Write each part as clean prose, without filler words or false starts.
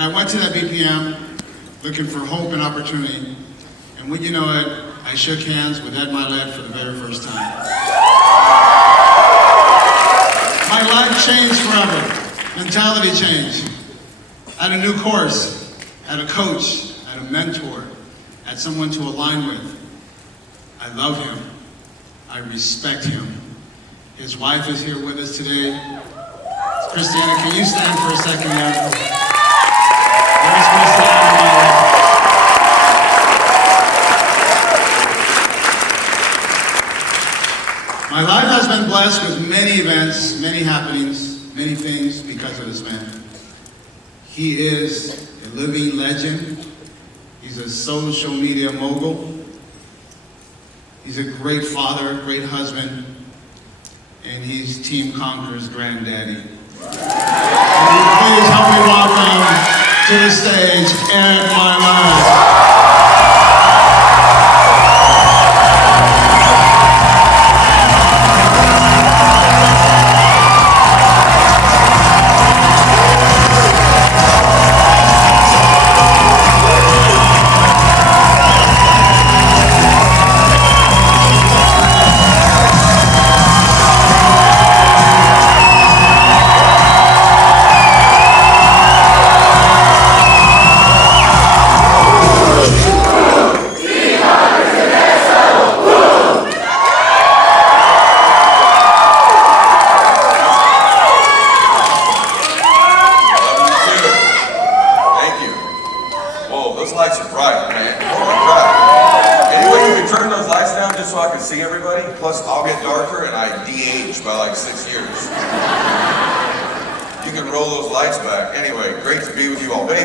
And I went to that BPM looking for hope and opportunity. And wouldn't you know it, I shook hands with Ed Mylett for the very first time. My life changed forever. Mentality changed. I had a new course, I had a coach, I had a mentor, I had someone to align with. I love him. I respect him. His wife is here with us today. Christiana, can you stand for a second there? There's Christiana. My life has been blessed with many events, many happenings, many things because of this man. He is a living legend. He's a social media mogul. He's a great father, great husband, and he's Team Conqueror's granddaddy. Please help me welcome to the stage Ed Mylett.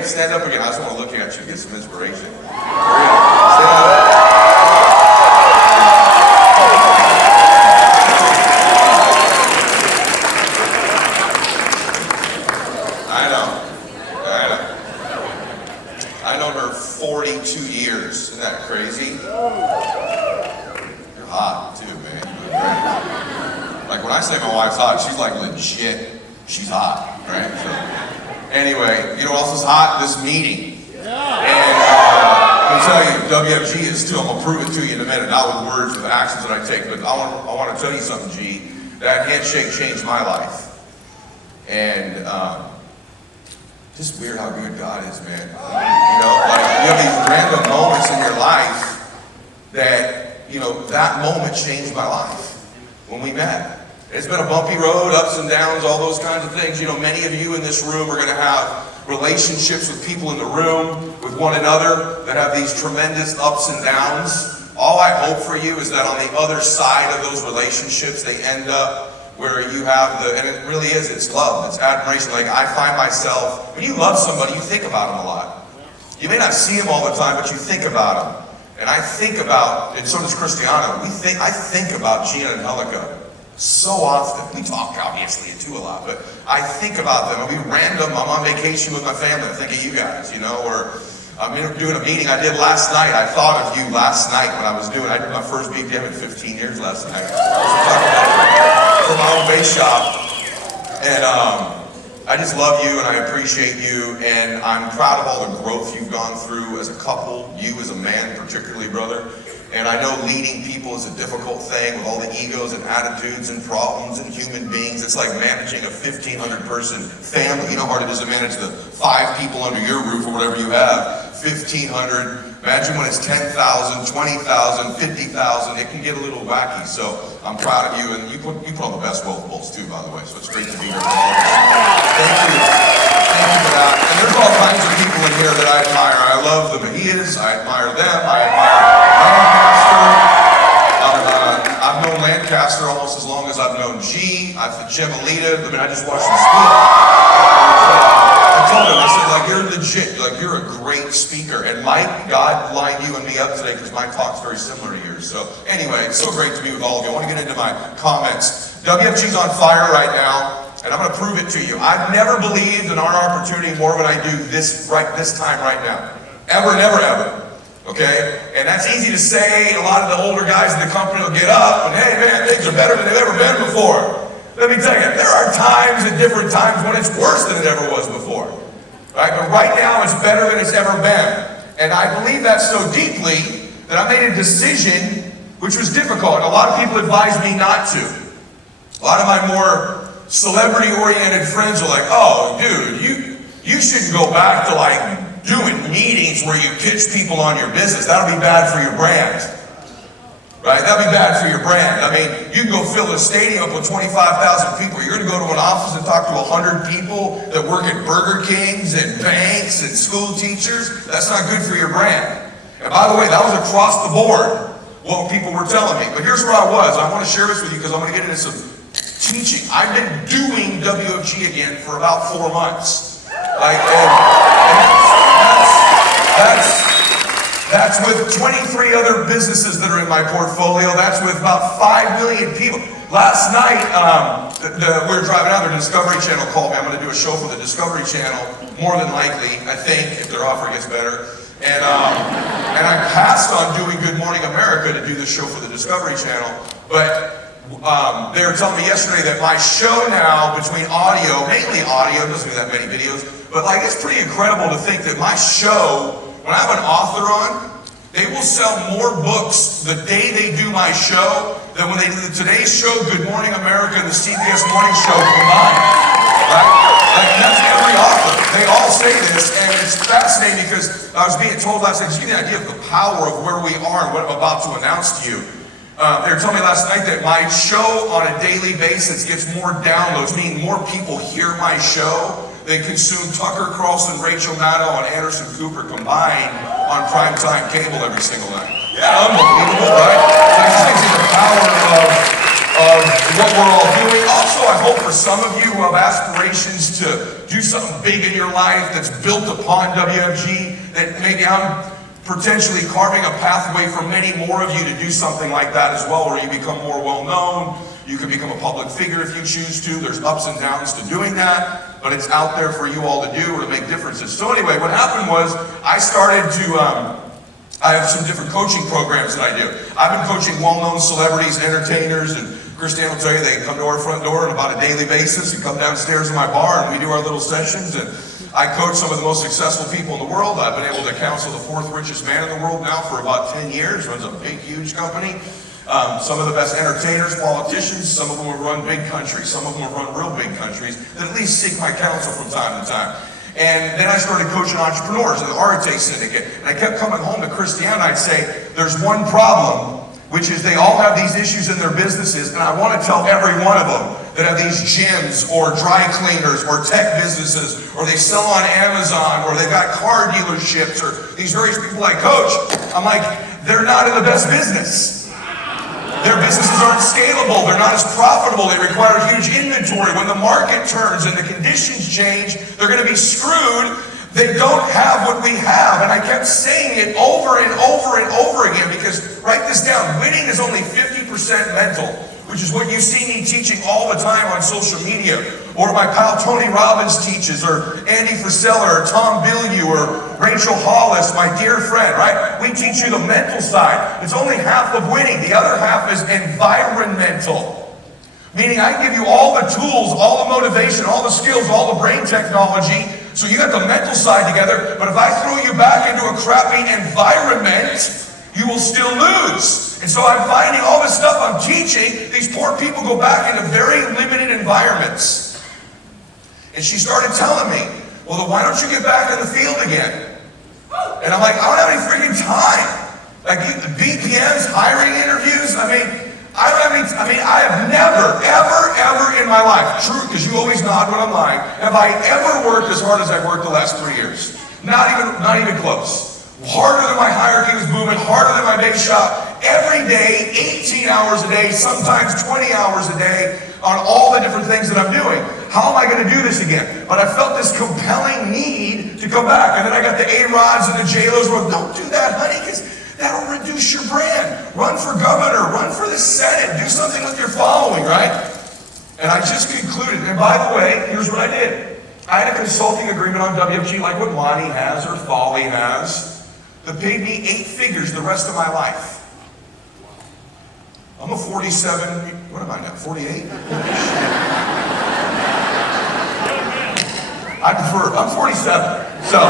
Stand up again. I just want to look at you and get some inspiration. Stand up. I know her 42 years. Isn't that crazy? You're hot too, man. You look great. Like when I say my wife's hot, she's like legit. She's hot, right? So, anyway, you know what else is hot? This meeting. And let me tell you, WFG is too. I'm going to prove it to you in a minute, not with words, with actions that I take, but I want to tell you something, G. That handshake changed my life. And just weird how good God is, man. You know, like you have these random moments in your life that, you know, that moment changed my life when we met. It's been a bumpy road, ups and downs, all those kinds of things. You know, many of you in this room are going to have relationships with people in the room, with one another, that have these tremendous ups and downs. All I hope for you is that on the other side of those relationships, they end up where you have and it really is, it's love, it's admiration. Like I find myself, when you love somebody, you think about them a lot. You may not see them all the time, but you think about them. And I think about, and so does Christiana, I think about Gina and Helica so often. We talk obviously too a lot, but I think about them. I'm on vacation with my family, I think of you guys, you know, or I'm doing a meeting I did last night. I thought of you last night when I did my first BPM in 15 years last night. From my own bass shop. And I just love you and I appreciate you, and I'm proud of all the growth you've gone through as a couple, you as a man particularly, brother. And I know leading people is a difficult thing with all the egos and attitudes and problems and human beings. It's like managing a 1,500 person family. You know how hard it is to manage the 5 people under your roof or whatever you have. 1,500. Imagine when it's 10,000, 20,000, 50,000. It can get a little wacky. So I'm proud of you, and you put on the best Wealth Bulls too, by the way. So it's great to be here with all of us. Thank you. Thank you for that. And there's all kinds of people in here that I admire. I love the Mejias. I admire them. I admire Lancaster. I've known Lancaster almost as long as I've known G. I've Jim Alita. I mean, I just watched him speak. I told him, I said, like, you're legit. Like, you're a great speaker. And Mike, God lined you and me up today because my talk's very similar to yours. So anyway, it's so great to be with all of you. I want to get into my comments. WFG's on fire right now. And I'm going to prove it to you. I've never believed in our opportunity more than I do this time right now. Ever, never, ever. Okay? And that's easy to say. A lot of the older guys in the company will get up and, hey man, things are better than they've ever been before. Let me tell you, there are times at different times when it's worse than it ever was before. right? But right now it's better than it's ever been. And I believe that so deeply that I made a decision which was difficult. A lot of people advised me not to. A lot of my more celebrity-oriented friends are like, oh, dude, you shouldn't go back to like doing meetings where you pitch people on your business. That'll be bad for your brand. Right? That'd be bad for your brand. I mean, you can go fill a stadium up with 25,000 people. You're going to go to an office and talk to 100 people that work at Burger Kings and banks and school teachers. That's not good for your brand. And by the way, that was across the board what people were telling me. But here's where I was. I want to share this with you because I'm going to get into some teaching. I've been doing WFG again for about 4 months. Like, that's with 23 other businesses that are in my portfolio. That's with about 5 million people. Last night, we were driving out there, the Discovery Channel called me. I'm going to do a show for the Discovery Channel, more than likely, I think, if their offer gets better. And I passed on doing Good Morning America to do the show for the Discovery Channel. But they were telling me yesterday that my show now, between audio, mainly audio, doesn't do that many videos, but like it's pretty incredible to think that my show, when I have an author on, they will sell more books the day they do my show than when they do the Today's Show, Good Morning America, and the CBS Morning Show combined. Right? Like that's every author. They all say this, and it's fascinating because I was being told last night, just give you an idea of the power of where we are and what I'm about to announce to you. They were telling me last night that my show on a daily basis gets more downloads, meaning more people hear my show than consume Tucker Carlson, Rachel Maddow, and Anderson Cooper combined on primetime cable every single night. Yeah, unbelievable, right? So I just think the power of what we're all doing. Also, I hope for some of you who have aspirations to do something big in your life that's built upon WFG, that maybe I'm potentially carving a pathway for many more of you to do something like that as well, where you become more well-known. You can become a public figure if you choose to. There's ups and downs to doing that, but it's out there for you all to do or to make differences. So anyway, what happened was I started to, I have some different coaching programs that I do. I've been coaching well-known celebrities, entertainers, and Christian will tell you they come to our front door on about a daily basis and come downstairs in my bar and we do our little sessions. And I coach some of the most successful people in the world. I've been able to counsel the 4th richest man in the world now for about 10 years. Runs a big, huge company. Some of the best entertainers, politicians, some of them have run big countries. Some of them have run real big countries that at least seek my counsel from time to time. And then I started coaching entrepreneurs in the Arete Syndicate. And I kept coming home to Christiane and I'd say, there's one problem, which is they all have these issues in their businesses, and I want to tell every one of them that have these gyms or dry cleaners or tech businesses, or they sell on Amazon, or they've got car dealerships, or these various people I coach, I'm like, they're not in the best business. Their businesses aren't scalable, they're not as profitable, they require huge inventory. When the market turns and the conditions change, they're going to be screwed. They don't have what we have. And I kept saying it over and over and over again because, write this down, winning is only 50% mental, which is what you see me teaching all the time on social media, or my pal Tony Robbins teaches, or Andy Frisella, or Tom Bilyeu, or Rachel Hollis, my dear friend, right? We teach you the mental side. It's only half of winning. The other half is environmental. Meaning I give you all the tools, all the motivation, all the skills, all the brain technology, so you got the mental side together, but if I throw you back into a crappy environment, you will still lose. And so I'm finding all this stuff I'm teaching, these poor people go back into very limited environments. And she started telling me, well, then why don't you get back in the field again? And I'm like, I don't have any freaking time. Like BPMs, hiring interviews, I have never, ever in my life, true, because you always nod when I'm lying, have I ever worked as hard as I've worked the last 3 years. Not even close. Harder than my hierarchy was moving, harder than my big shop. Every day, 18 hours a day, sometimes 20 hours a day on all the different things that I'm doing. How am I going to do this again? But I felt this compelling need to come back. And then I got the A-Rods and the J-Los who don't do that, honey, because that'll reduce your brand. Run for governor, run for the Senate, do something with your following, right? And I just concluded, and by the way, here's what I did. I had a consulting agreement on WFG like what Lonnie has or Folly has that paid me 8 figures the rest of my life. I'm a 47, what am I now, 48? I prefer, I'm 47. So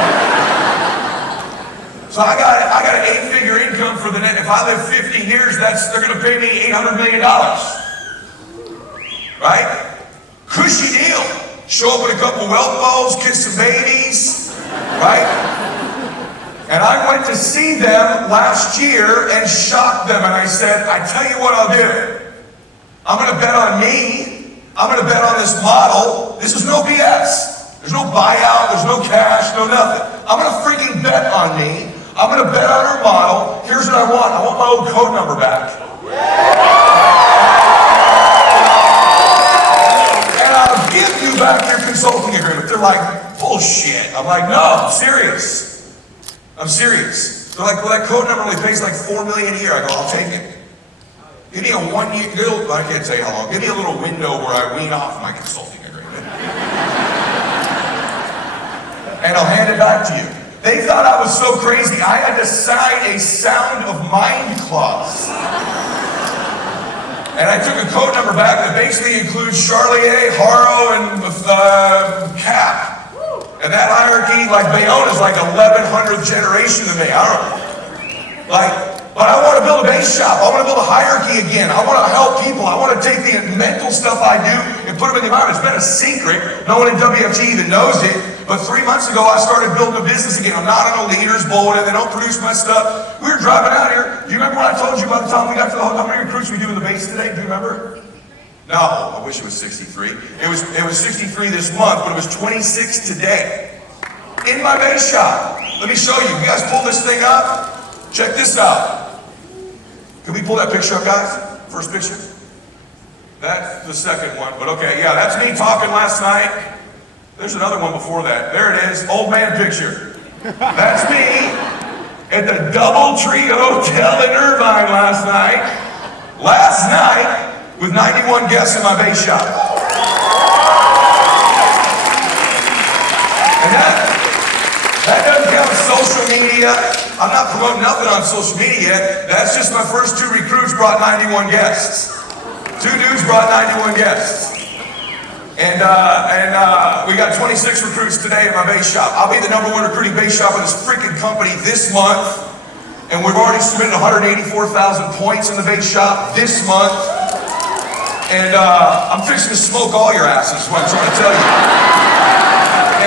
I got an 8-figure income for the net. If I live 50 years, they're gonna pay me $800 million. Right? Cushy deal. Show up with a couple whelp balls, kiss some babies, right? And I went to see them last year and shocked them, and I said, I tell you what I'll do. I'm gonna bet on me. I'm gonna bet on this model. This is no BS. There's no buyout, there's no cash, no nothing. I'm gonna freaking bet on me. I'm gonna bet on her model. Here's what I want. I want my old code number back. And I'll give you back your consulting agreement. They're like, bullshit. I'm like, no, I'm serious. I'm serious. They're like, well, that code number only pays like $4 million a year. I go, I'll take it. Give me a 1 year, I can't tell you how long. Give me a little window where I wean off my consulting agreement. And I'll hand it back to you. They thought I was so crazy, I had to sign a sound of mind clause. And I took a code number back that basically includes Charlier, HARO, and CAP. And that hierarchy, like Bayonne, is like 1100th generation to me. I don't know. But I want to build a base shop. I want to build a hierarchy again. I want to help people. I want to take the mental stuff I do and put them in the environment. It's been a secret. No one in WFG even knows it. But 3 months ago, I started building a business again. I'm not on a leader's board, and they don't produce my stuff. We were driving out here. Do you remember what I told you by the time we got to the hotel? How many recruits we do in the base today? Do you remember? No, I wish it was 63. It was 63 this month, but it was 26 today. In my base shop. Let me show you. You guys pull this thing up? Check this out. Can we pull that picture up, guys? First picture? That's the second one, but okay, yeah, that's me talking last night. There's another one before that. There it is, old man picture. That's me at the DoubleTree Hotel in Irvine last night. Last night, with 91 guests in my base shop. And that doesn't count social media. I'm not promoting nothing on social media yet. That's just my first 2 recruits brought 91 guests. 2 dudes brought 91 guests. And we got 26 recruits today in my base shop. I'll be the #1 recruiting base shop in this freaking company this month. And we've already submitted 184,000 points in the base shop this month. And I'm fixing to smoke all your asses, is what I'm trying to tell you.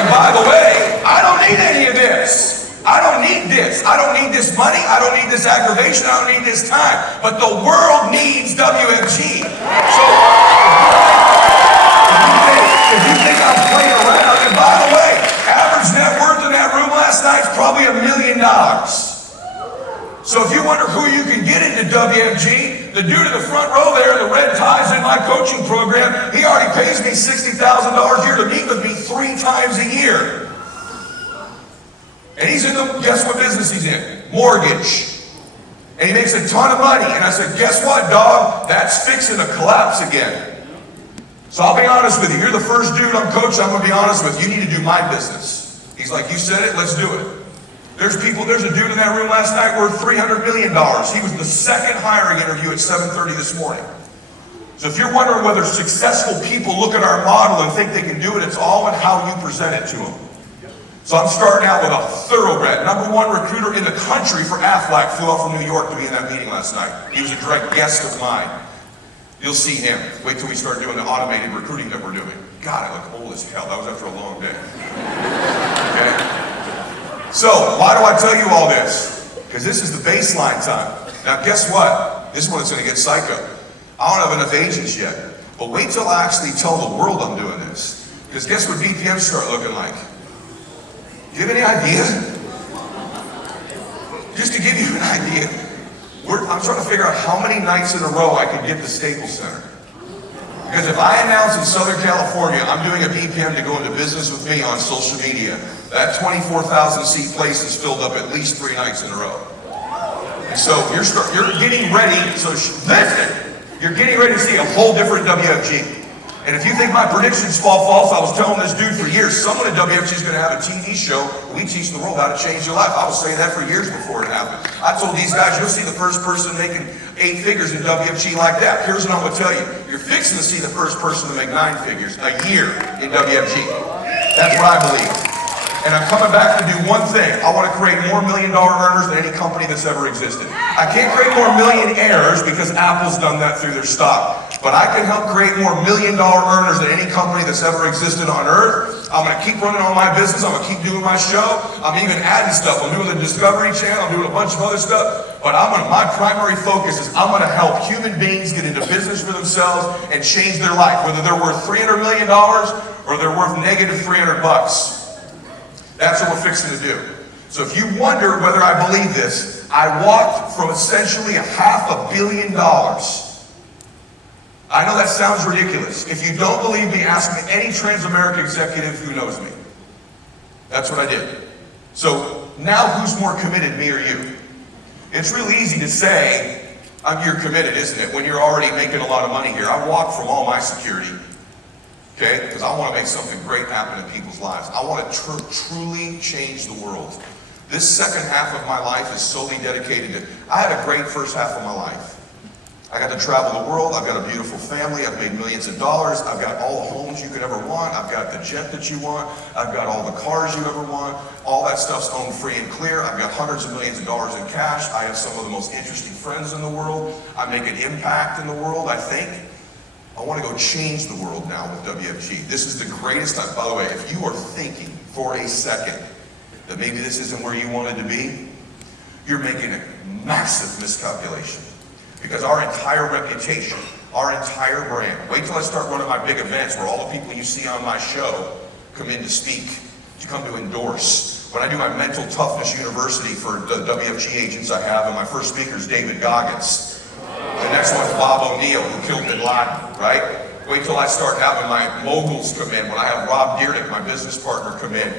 And by the way, I don't need any of this. I don't need this. I don't need this money. I don't need this aggravation. I don't need this time. But the world needs WFG. So if you think I'm playing around, and by the way, average net worth in that room last night is probably $1 million. So if you wonder who you can get into WFG, the dude in the front row there, the red ties in my coaching program, he already pays me $60,000 a year to meet with me 3 times a year. And he's in the, guess what business he's in? Mortgage. And he makes a ton of money. And I said, guess what, dog? That's fixing to collapse again. So I'll be honest with you. You're the first dude I'm coaching. I'm going to be honest with you. You need to do my business. He's like, you said it, let's do it. There's a dude in that room last night worth $300 million. He was the second hiring interview at 7:30 this morning. So if you're wondering whether successful people look at our model and think they can do it, it's all in how you present it to them. So I'm starting out with a thoroughbred, #1 recruiter in the country for Aflac, flew out from New York to be in that meeting last night. He was a direct guest of mine. You'll see him. Wait till we start doing the automated recruiting that we're doing. God, I look old as hell. That was after a long day. Okay? So, why do I tell you all this? Because this is the baseline time. Now, guess what? This is when it's going to get psycho. I don't have enough agents yet. But wait till I actually tell the world I'm doing this. Because guess what BPMs start looking like? Do you have any idea? Just to give you an idea, I'm trying to figure out how many nights in a row I could get the Staples Center. Because if I announce in Southern California I'm doing a BPM to go into business with me on social media, that 24,000 seat place is filled up at least 3 nights in a row. And so you're getting ready, so listen, you're getting ready to see a whole different WFG. And if you think my predictions fall false, I was telling this dude for years, someone at WFG is going to have a TV show. We teach the world how to change your life. I was saying that for years before it happened. I told these guys, you'll see the first person making 8 figures in WFG like that. Here's what I'm going to tell you. You're fixing to see the first person to make 9 figures a year in WFG. That's what I believe. And I'm coming back to do one thing. I want to create more million-dollar earners than any company that's ever existed. I can't create more millionaires because Apple's done that through their stock. But I can help create more million-dollar earners than any company that's ever existed on earth. I'm going to keep running on my business. I'm going to keep doing my show. I'm even adding stuff. I'm doing the Discovery Channel. I'm doing a bunch of other stuff. But my primary focus is I'm going to help human beings get into business for themselves and change their life, whether they're worth $300 million or they're worth negative $300. That's what we're fixing to do. So if you wonder whether I believe this, I walked from essentially $500 million. I know that sounds ridiculous. If you don't believe me, ask me any Transamerica executive who knows me. That's what I did. So now who's more committed, me or you? It's really easy to say, you're committed, isn't it? When you're already making a lot of money here. I walked from all my security. Okay? Because I want to make something great happen in people's lives. I want to truly change the world. This second half of my life is solely dedicated to, I had a great first half of my life. I got to travel the world. I've got a beautiful family. I've made millions of dollars. I've got all the homes you could ever want. I've got the jet that you want. I've got all the cars you ever want. All that stuff's owned free and clear. I've got hundreds of millions of dollars in cash. I have some of the most interesting friends in the world. I make an impact in the world, I think. I want to go change the world now with WFG. This is the greatest time. By the way, if you are thinking for a second that maybe this isn't where you wanted to be, you're making a massive miscalculation. Because our entire reputation, our entire brand, wait till I start running my big events where all the people you see on my show come in to speak, to come to endorse. When I do my mental toughness university for the WFG agents I have, and my first speaker is David Goggins. The next one's Bob O'Neill, who killed Bin Laden, right? Wait till I start having my moguls come in. When I have Rob Dyrdek, my business partner, come in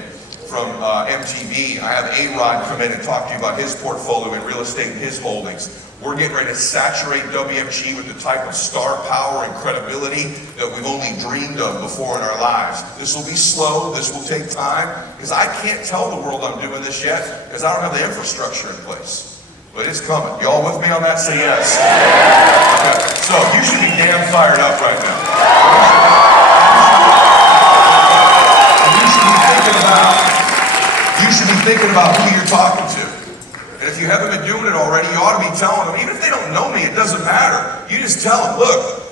from MTV. I have A-Rod come in and talk to you about his portfolio in real estate and his holdings. We're getting ready to saturate WFG with the type of star power and credibility that we've only dreamed of before in our lives. This will be slow, this will take time, because I can't tell the world I'm doing this yet, because I don't have the infrastructure in place. But it's coming. Y'all with me on that? Say yes. Okay. So you should be damn fired up right now. You should be thinking about who you're talking to. And if you haven't been doing it already, you ought to be telling them, even if they don't know me, it doesn't matter. You just tell them, look,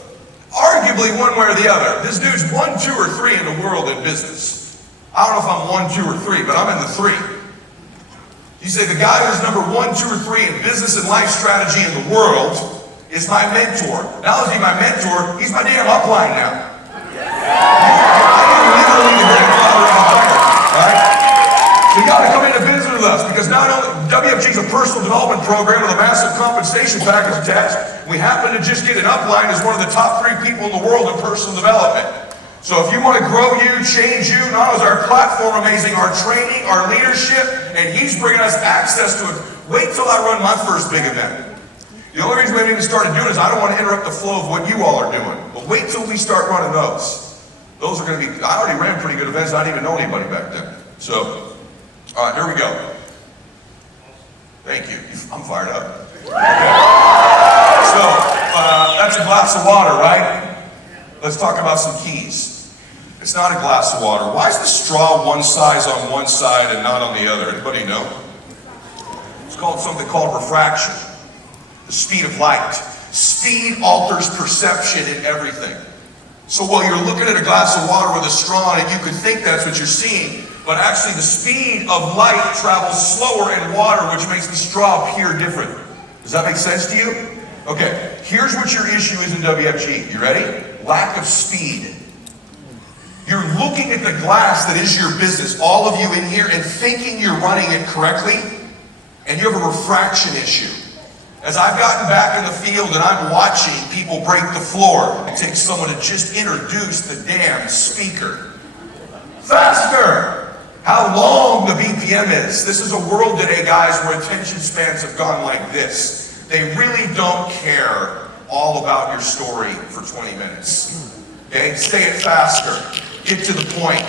arguably one way or the other, this dude's 1, 2, or 3 in the world in business. I don't know if I'm 1, 2, or 3, but I'm in the 3. You say the guy who's number 1, 2, or 3 in business and life strategy in the world is my mentor. Not only is he my mentor, he's my damn upline now. I am literally the grandfather of the fire, right? So you gotta come into business with us, because not only WFG is a personal development program with a massive compensation package attached, we happen to just get an upline as one of the top 3 people in the world in personal development. So if you want to grow you, change you, not only is our platform amazing, our training, our leadership, and he's bringing us access to it. Wait till I run my first big event. The only reason we haven't even started doing it is I don't want to interrupt the flow of what you all are doing. But wait till we start running those. Those are going to be, I already ran pretty good events, I didn't even know anybody back then. So, all right, here we go. Thank you. I'm fired up. So, that's a glass of water, right? Let's talk about some keys. It's not a glass of water. Why is the straw one size on one side and not on the other? Anybody know? It's called something called refraction. The speed of light. Speed alters perception in everything. So while you're looking at a glass of water with a straw in it, you could think that's what you're seeing. But actually the speed of light travels slower in water, which makes the straw appear different. Does that make sense to you? Okay, here's what your issue is in WFG. You ready? Lack of speed. You're looking at the glass that is your business, all of you in here, and thinking you're running it correctly, and you have a refraction issue. As I've gotten back in the field and I'm watching people break the floor, it takes someone to just introduce the damn speaker. Faster! How long the BPM is. This is a world today, guys, where attention spans have gone like this. They really don't care all about your story for 20 minutes. Okay? Say it faster. Get to the point.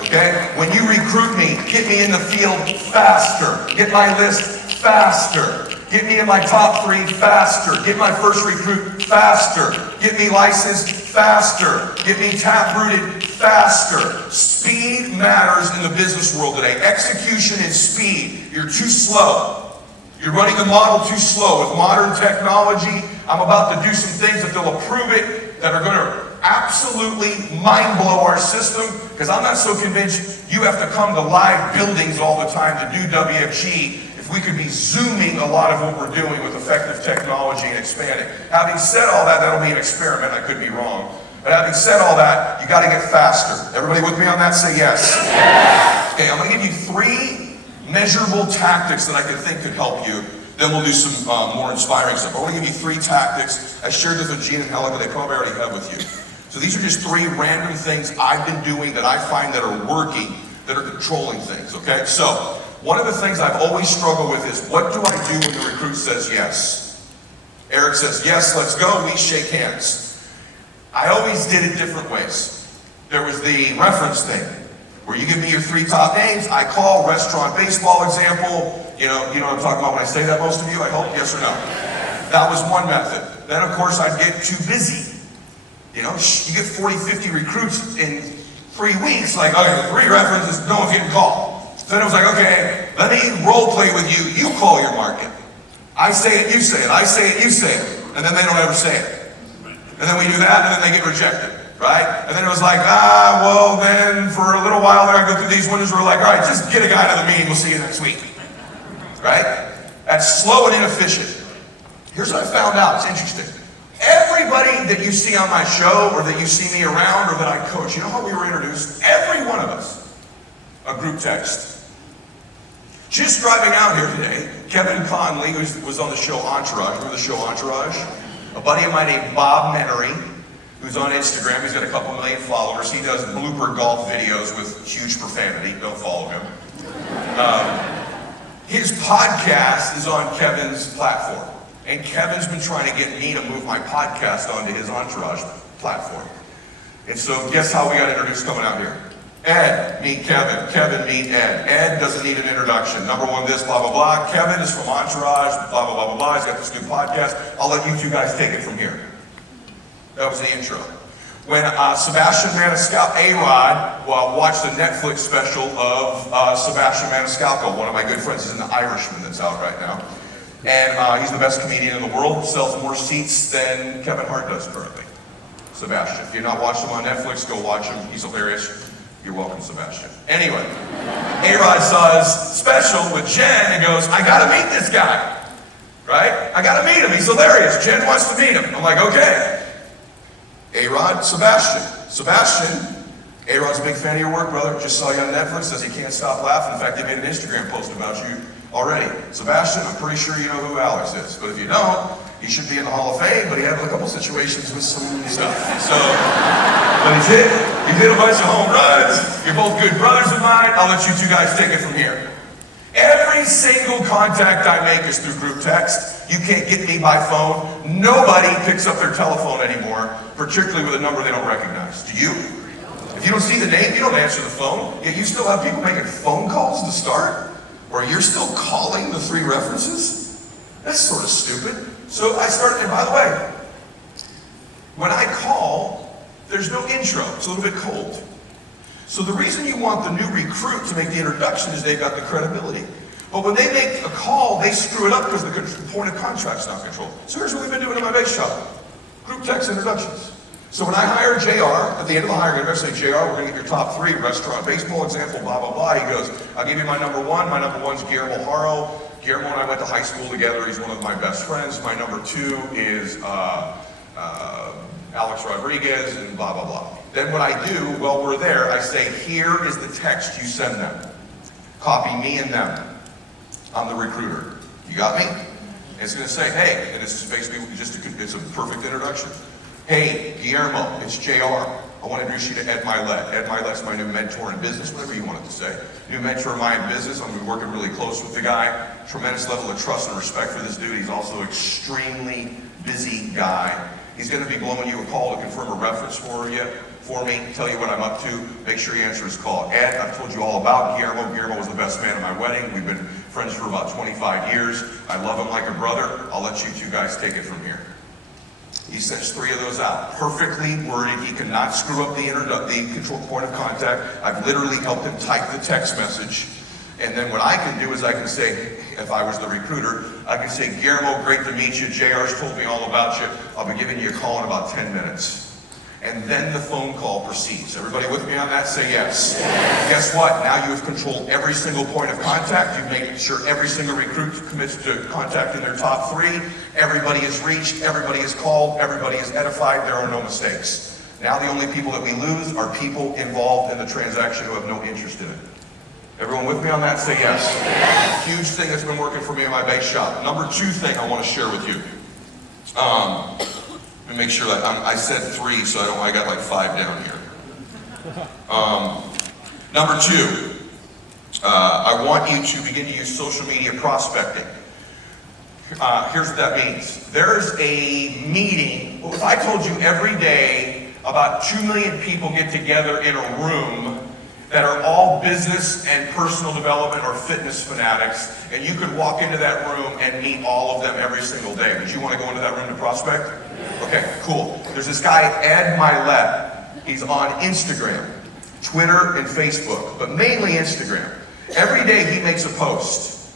Okay? When you recruit me, get me in the field faster. Get my list faster. Get me in my top 3 faster. Get my first recruit faster. Get me licensed faster. Get me tap rooted faster. Speed matters in the business world today. Execution is speed. You're too slow. You're running the model too slow. With modern technology, I'm about to do some things, if they'll approve it, that are going to absolutely mind blow our system, because I'm not so convinced you have to come to live buildings all the time to do WFG. If we could be zooming a lot of what we're doing with effective technology and expanding. Having said all that, that'll be an experiment, I could be wrong. But having said all that, you got to get faster. Everybody with me on that? Say yes. Yes. Okay, I'm going to give you 3 measurable tactics that I could think could help you. Then we'll do some more inspiring stuff. I want to give you 3 tactics. I shared this with Gene and Helen, but they probably already have with you. So these are just 3 random things I've been doing that I find that are working, that are controlling things, okay? So, one of the things I've always struggled with is, what do I do when the recruit says yes? Eric says, yes, let's go, we shake hands. I always did it different ways. There was the reference thing, where you give me your 3 top names, I call, restaurant, baseball example. You know what I'm talking about when I say that, most of you, I hope, yes or no? That was one method. Then, of course, I'd get too busy. You know, you get 40, 50 recruits in 3 weeks, like, okay, 3 references, no one's getting called. Then it was like, okay, let me role play with you. You call your market. I say it, you say it. I say it, you say it. And then they don't ever say it. And then we do that, and then they get rejected, right? And then it was like, well, then for a little while there, I go through these windows where we're like, all right, just get a guy to the meeting. We'll see you next week, right? That's slow and inefficient. Here's what I found out. It's interesting. Everybody that you see on my show, or that you see me around, or that I coach, you know how we were introduced? Every one of us, a group text. Just driving out here today, Kevin Conley, who was on the show Entourage, remember the show Entourage? A buddy of mine named Bob Menery, who's on Instagram. He's got a couple million followers. He does blooper golf videos with huge profanity. Don't follow him. His podcast is on Kevin's platform. And Kevin's been trying to get me to move my podcast onto his Entourage platform. And so guess how we got introduced coming out here? Ed, meet Kevin. Kevin, meet Ed. Ed doesn't need an introduction. Number 1 this, blah, blah, blah. Kevin is from Entourage, blah, blah, blah, blah, blah. He's got this new podcast. I'll let you 2 guys take it from here. That was the intro. When Sebastian Maniscalco, A-Rod, watched the Netflix special of Sebastian Maniscalco, one of my good friends. He's in The Irishman that's out right now. And he's the best comedian in the world, sells more seats than Kevin Hart does currently. Sebastian. If you're not watching him on Netflix, go watch him. He's hilarious. You're welcome, Sebastian. Anyway, A-Rod saw his special with Jen and goes, I gotta meet this guy, right? I gotta meet him, he's hilarious. Jen wants to meet him. I'm like, okay. A-Rod, Sebastian. Sebastian, A-Rod's a big fan of your work, brother. Just saw you on Netflix, says he can't stop laughing. In fact, he made an Instagram post about you already. Sebastian, I'm pretty sure you know who Alex is, but if you don't, he should be in the Hall of Fame, but he had a couple situations with some stuff. So, but he's hit a bunch of home runs. You're both good brothers of mine. I'll let you 2 guys take it from here. Every single contact I make is through group text. You can't get me by phone. Nobody picks up their telephone anymore, particularly with a number they don't recognize. Do you? If you don't see the name, you don't answer the phone. Yet you still have people making phone calls to start? Or you're still calling the 3 references? That's sort of stupid. So I started, and by the way, when I call, there's no intro. It's a little bit cold. So the reason you want the new recruit to make the introduction is they've got the credibility. But when they make a call, they screw it up because the point of contract's not controlled. So here's what we've been doing in my base shop. Group text introductions. So when I hire JR, at the end of the hiring, I'm going to say, JR, we're going to get your top 3, restaurant, baseball example, blah, blah, blah. He goes, I'll give you my number 1. My number 1's Guillermo HARO. Guillermo and I went to high school together. He's one of my best friends. My number 2 is Alex Rodriguez, and blah, blah, blah. Then what I do while we're there, I say, here is the text you send them. Copy me and them. I'm the recruiter. You got me? And it's going to say, hey, and this is basically it's a perfect introduction. Hey, Guillermo, it's JR. I want to introduce you to Ed Mylett. Ed Mylett's my new mentor in business, whatever you want it to say. New mentor of mine in business. I'm going to be working really close with the guy. Tremendous level of trust and respect for this dude. He's also an extremely busy guy. He's going to be blowing you a call to confirm a reference for me, tell you what I'm up to. Make sure you answer his call. Ed, I've told you all about Guillermo. Guillermo was the best man at my wedding. We've been friends for about 25 years. I love him like a brother. I'll let you 2 guys take it from here. He sends 3 of those out, perfectly worded. He cannot screw up the control point of contact. I've literally helped him type the text message. And then what I can do is I can say, if I was the recruiter, I can say, Guillermo, great to meet you. JR's told me all about you. I'll be giving you a call in about 10 minutes. And then the phone call proceeds. Everybody with me on that? Say yes. Guess what? Now you have controlled every single point of contact. You've made sure every single recruit commits to contacting their top 3. Everybody is reached. Everybody is called. Everybody is edified. There are no mistakes. Now the only people that we lose are people involved in the transaction who have no interest in it. Everyone with me on that? Say yes. Huge thing that's been working for me in my base shop. Number 2 thing I want to share with you. Let me make sure that I said 3, so I got like 5 down here. Number 2, I want you to begin to use social media prospecting. Here's what that means. There's a meeting. If I told you every day about 2 million people get together in a room that are all business and personal development or fitness fanatics, and you could walk into that room and meet all of them every single day. Would you want to go into that room to prospect? Okay, cool. There's this guy, Ed Mylett. He's on Instagram, Twitter, and Facebook, but mainly Instagram. Every day he makes a post,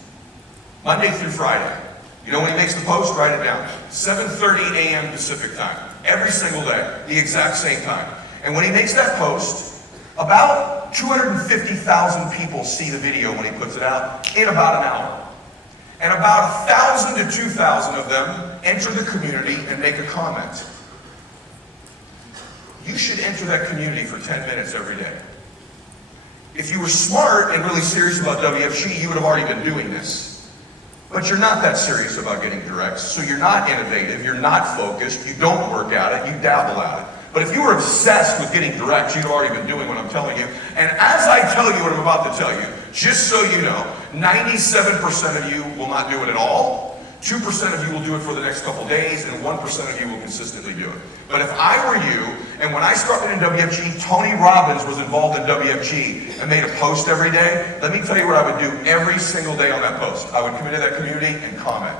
Monday through Friday. You know when he makes the post? Write it down. 7:30 a.m. Pacific time. Every single day, the exact same time. And when he makes that post, about 250,000 people see the video when he puts it out in about an hour. And about 1,000 to 2,000 of them enter the community and make a comment. You should enter that community for 10 minutes every day. If you were smart and really serious about WFG, you would have already been doing this. But you're not that serious about getting directs, so you're not innovative, you're not focused, you don't work at it, you dabble at it. But if you were obsessed with getting directs, you'd already been doing what I'm telling you. And as I tell you what I'm about to tell you, just so you know, 97% of you will not do it at all. 2% of you will do it for the next couple days, and 1% of you will consistently do it. But if I were you, and when I started in WFG, Tony Robbins was involved in WFG and made a post every day, let me tell you what I would do every single day on that post. I would come into that community and comment.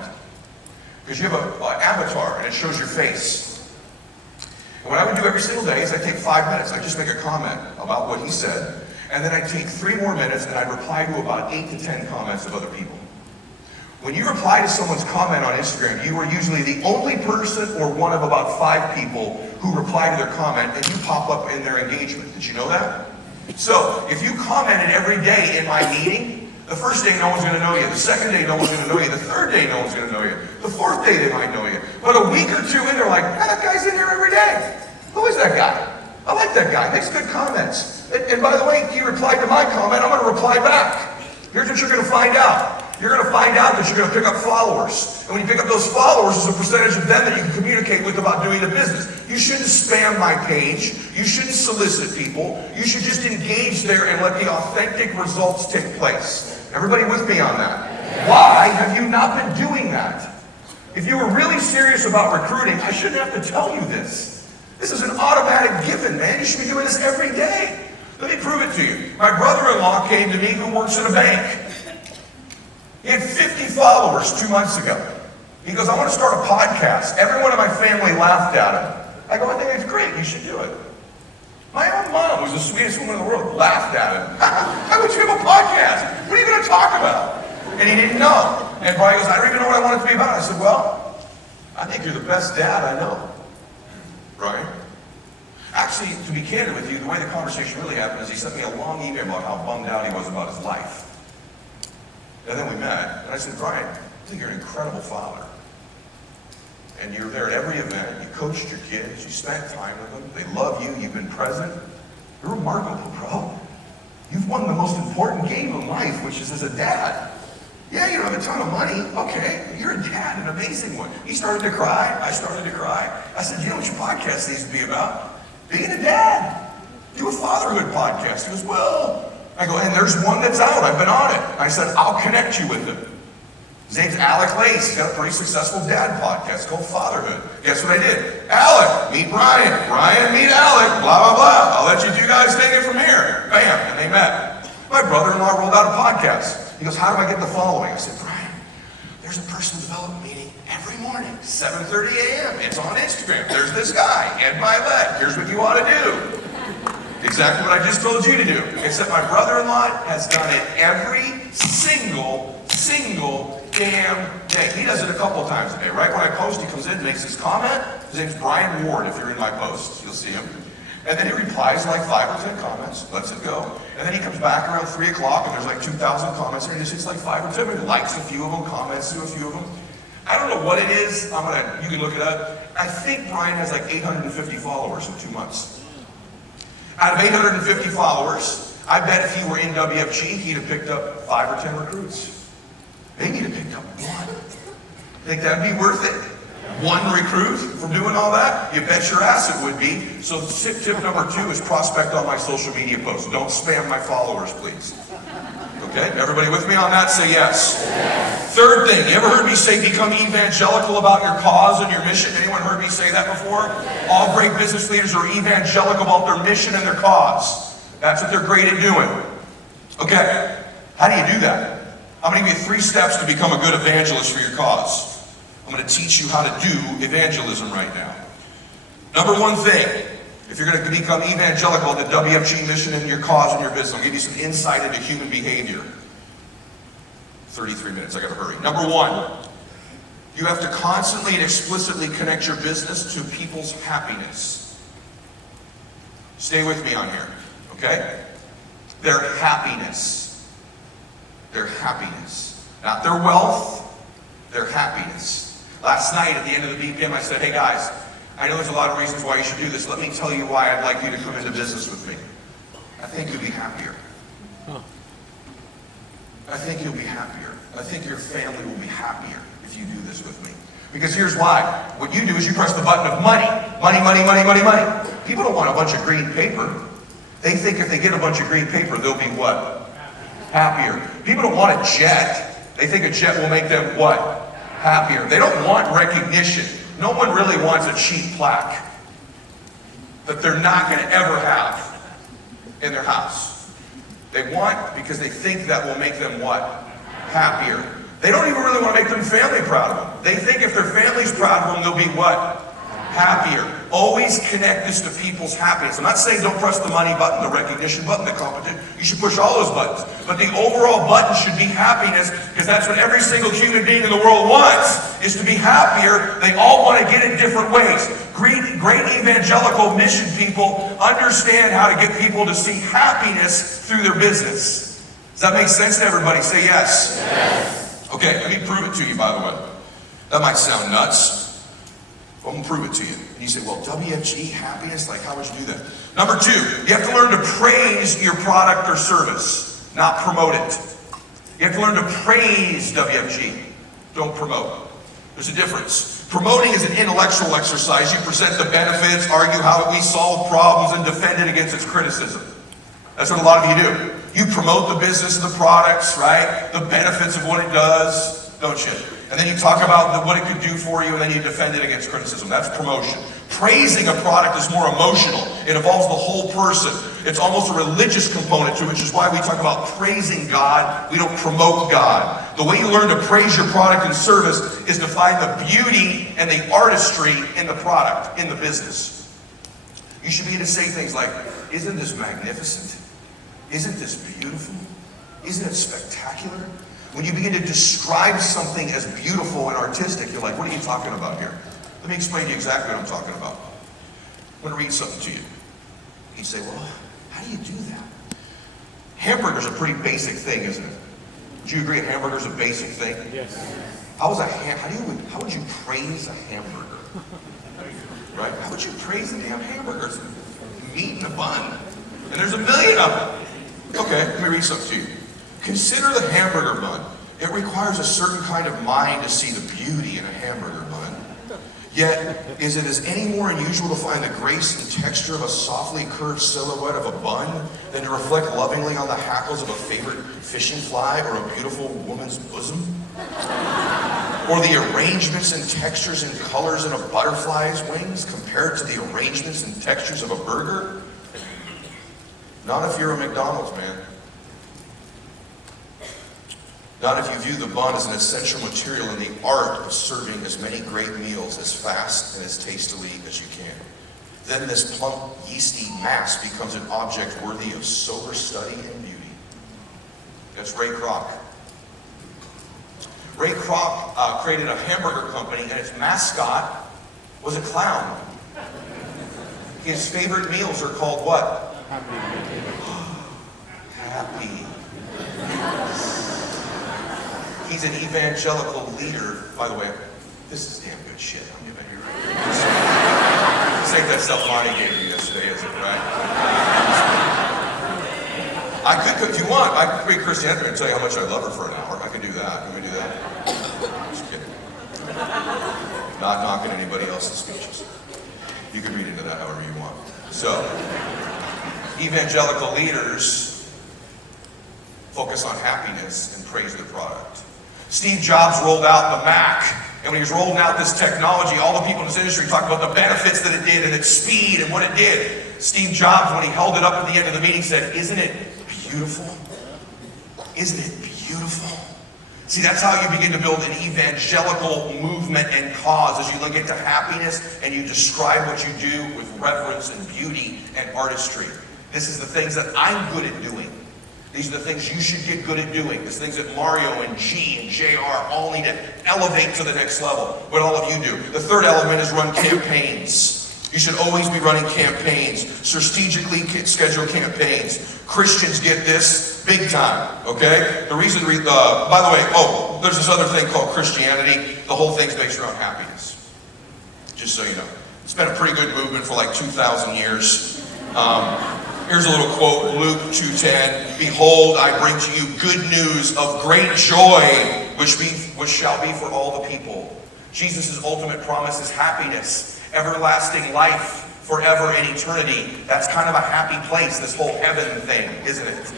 Because you have an avatar, and it shows your face. And what I would do every single day is I'd take 5 minutes. I'd just make a comment about what he said. And then I'd take 3 more minutes and I'd reply to about 8 to 10 comments of other people. When you reply to someone's comment on Instagram, you are usually the only person or one of about 5 people who reply to their comment, and you pop up in their engagement. Did you know that? So if you commented every day in my meeting, the first day no one's going to know you. The second day no one's going to know you. The third day no one's going to know you. The fourth day they might know you. But a week or 2 in, they're like, ah, that guy's in here every day. Who is that guy? I like that guy. Makes good comments. And by the way, he replied to my comment. I'm going to reply back. Here's what you're going to find out. You're going to find out that you're going to pick up followers. And when you pick up those followers, there's a percentage of them that you can communicate with about doing the business. You shouldn't spam my page. You shouldn't solicit people. You should just engage there and let the authentic results take place. Everybody with me on that? Why have you not been doing that? If you were really serious about recruiting, I shouldn't have to tell you this. This is an automatic given, man. You should be doing this every day. Let me prove it to you. My brother-in-law came to me who works at a bank. He had 50 followers 2 months ago. He goes, I want to start a podcast. Everyone in my family laughed at him. I go, I think it's great. You should do it. My own mom, who's the sweetest woman in the world, laughed at him. How would you have a podcast? What are you going to talk about? And he didn't know. And Brian goes, I don't even know what I want it to be about. I said, well, I think you're the best dad I know. Right? Actually, to be candid with you, the way the conversation really happened is he sent me a long email about how bummed out he was about his life. And then we met, and I said, Brian, I think you're an incredible father. And you're there at every event, you coached your kids, you spent time with them, they love you, you've been present. You're remarkable, bro. You've won the most important game of life, which is as a dad. Yeah, you don't have a ton of money. Okay, you're a dad, an amazing one. He started to cry. I started to cry. I said, you know what your podcast needs to be about? Being a dad. Do a fatherhood podcast. He goes, well, I go, and there's one that's out. I've been on it. I said, I'll connect you with him. His name's Alec Lace. He's got a pretty successful dad podcast called Fatherhood. Guess what I did? Alec, meet Brian. Brian, meet Alec. Blah, blah, blah. I'll let you two guys take it from here. Bam, and they met. My brother-in-law rolled out a podcast. He goes, how do I get the following? I said, Brian, there's a personal development meeting Every morning, 7:30 a.m. It's on Instagram. There's this guy, Mylett. Here's what you ought to do. Exactly what I just told you to do. Except my brother-in-law has done it every single damn day. He does it a couple times a day. Right when I post, he comes in and makes his comment. His name's Brian Ward. If you're in my posts, you'll see him. And then he replies like 5 or 10 comments, lets it go. And then he comes back around 3 o'clock and there's like 2,000 comments and he just hits like 5 or 10. He likes a few of them, comments to a few of them. I don't know what it is. You can look it up. I think Brian has like 850 followers in 2 months. Out of 850 followers, I bet if he were in WFG, he'd have picked up 5 or 10 recruits. Maybe he'd have picked up 1. Think that'd be worth it? 1 recruit from doing all that? You bet your ass it would be. So tip number 2 is prospect on my social media posts. Don't spam my followers, please. Okay, everybody with me on that? Say yes. Third thing, you ever heard me say become evangelical about your cause and your mission? Anyone heard me say that before? All great business leaders are evangelical about their mission and their cause. That's what they're great at doing. Okay, how do you do that? I'm going to give you 3 steps to become a good evangelist for your cause. I'm going to teach you how to do evangelism right now. Number 1 thing, if you're going to become evangelical in the WFG mission and your cause and your business, I'll give you some insight into human behavior. 33 minutes, I gotta hurry. Number 1, you have to constantly and explicitly connect your business to people's happiness. Stay with me on here, okay? Their happiness. Their happiness. Not their wealth, their happiness. Last night at the end of the BPM, I said, hey guys, I know there's a lot of reasons why you should do this. Let me tell you why I'd like you to come into business with me. I think you'll be happier. I think you'll be happier. I think your family will be happier if you do this with me. Because here's why. What you do is you press the button of money. Money, money, money, money, money. People don't want a bunch of green paper. They think if they get a bunch of green paper, they'll be what? Happier. People don't want a jet. They think a jet will make them what? Happier. They don't want recognition. No one really wants a cheap plaque that they're not going to ever have in their house. They want because they think that will make them what? Happier. They don't even really want to make their family proud of them. They think if their family's proud of them, they'll be what? Happier. Always connect this to people's happiness. I'm not saying don't press the money button, the recognition button, the competition. You should push all those buttons. But the overall button should be happiness, because that's what every single human being in the world wants, is to be happier. They all want to get it different ways. Great evangelical mission people understand how to get people to see happiness through their business. Does that make sense to everybody? Say yes. Yes. Okay, let me prove it to you, by the way. That might sound nuts. I'm going to prove it to you. And you say, well, WFG, happiness, like how would you do that? Number 2, you have to learn to praise your product or service, not promote it. You have to learn to praise WFG, don't promote. There's a difference. Promoting is an intellectual exercise. You present the benefits, argue how we solve problems, and defend it against its criticism. That's what a lot of you do. You promote the business and the products, right? The benefits of what it does, don't you? And then you talk about what it could do for you, and then you defend it against criticism. That's promotion. Praising a product is more emotional. It involves the whole person. It's almost a religious component to it, which is why we talk about praising God. We don't promote God. The way you learn to praise your product and service is to find the beauty and the artistry in the product, in the business. You should be able to say things like, isn't this magnificent? Isn't this beautiful? Isn't it spectacular? When you begin to describe something as beautiful and artistic, you're like, what are you talking about here? Let me explain to you exactly what I'm talking about. I'm going to read something to you. You say, well, how do you do that? Hamburger's a pretty basic thing, isn't it? Would you agree a hamburger's a basic thing? Yes. How would you praise a hamburger? Right? How would you praise a damn hamburger? It's meat in a bun. And there's a million of them. Okay, let me read something to you. Consider the hamburger bun. It requires a certain kind of mind to see the beauty in a hamburger bun. Yet, is it as any more unusual to find the grace and texture of a softly curved silhouette of a bun than to reflect lovingly on the hackles of a favorite fishing fly or a beautiful woman's bosom? Or the arrangements and textures and colors in a butterfly's wings compared to the arrangements and textures of a burger? Not if you're a McDonald's man. Not if you view the bun as an essential material in the art of serving as many great meals as fast and as tastily as you can. Then this plump, yeasty mass becomes an object worthy of sober study and beauty. That's Ray Kroc. Ray Kroc created a hamburger company, and its mascot was a clown. His favorite meals are called what? Happy. He's an evangelical leader. By the way, this is damn good shit. I'm giving you right. This ain't that stuff Lonnie gave you yesterday, is it, right? I could, if you want, I could read Christianity and tell you how much I love her for an hour. I could do that. Can we do that? Just kidding. Not knocking anybody else's speeches. You can read into that however you want. So, evangelical leaders focus on happiness and praise their product. Steve Jobs rolled out the Mac, and when he was rolling out this technology, all the people in this industry talked about the benefits that it did and its speed and what it did. Steve Jobs, when he held it up at the end of the meeting, said, "Isn't it beautiful? Isn't it beautiful?" See, that's how you begin to build an evangelical movement and cause, as you look into happiness and you describe what you do with reverence and beauty and artistry. This is the things that I'm good at doing. These are the things you should get good at doing. These things that Mario and G and JR all need to elevate to the next level. What all of you do. The third element is run campaigns. You should always be running campaigns. Strategically schedule campaigns. Christians get this big time, okay? The reason, by the way, there's this other thing called Christianity. The whole thing's based around happiness. Just so you know. It's been a pretty good movement for like 2,000 years. Here's a little quote, Luke 2:10. "Behold, I bring to you good news of great joy, which shall be for all the people." Jesus' ultimate promise is happiness, everlasting life, forever in eternity. That's kind of a happy place, this whole heaven thing, isn't it?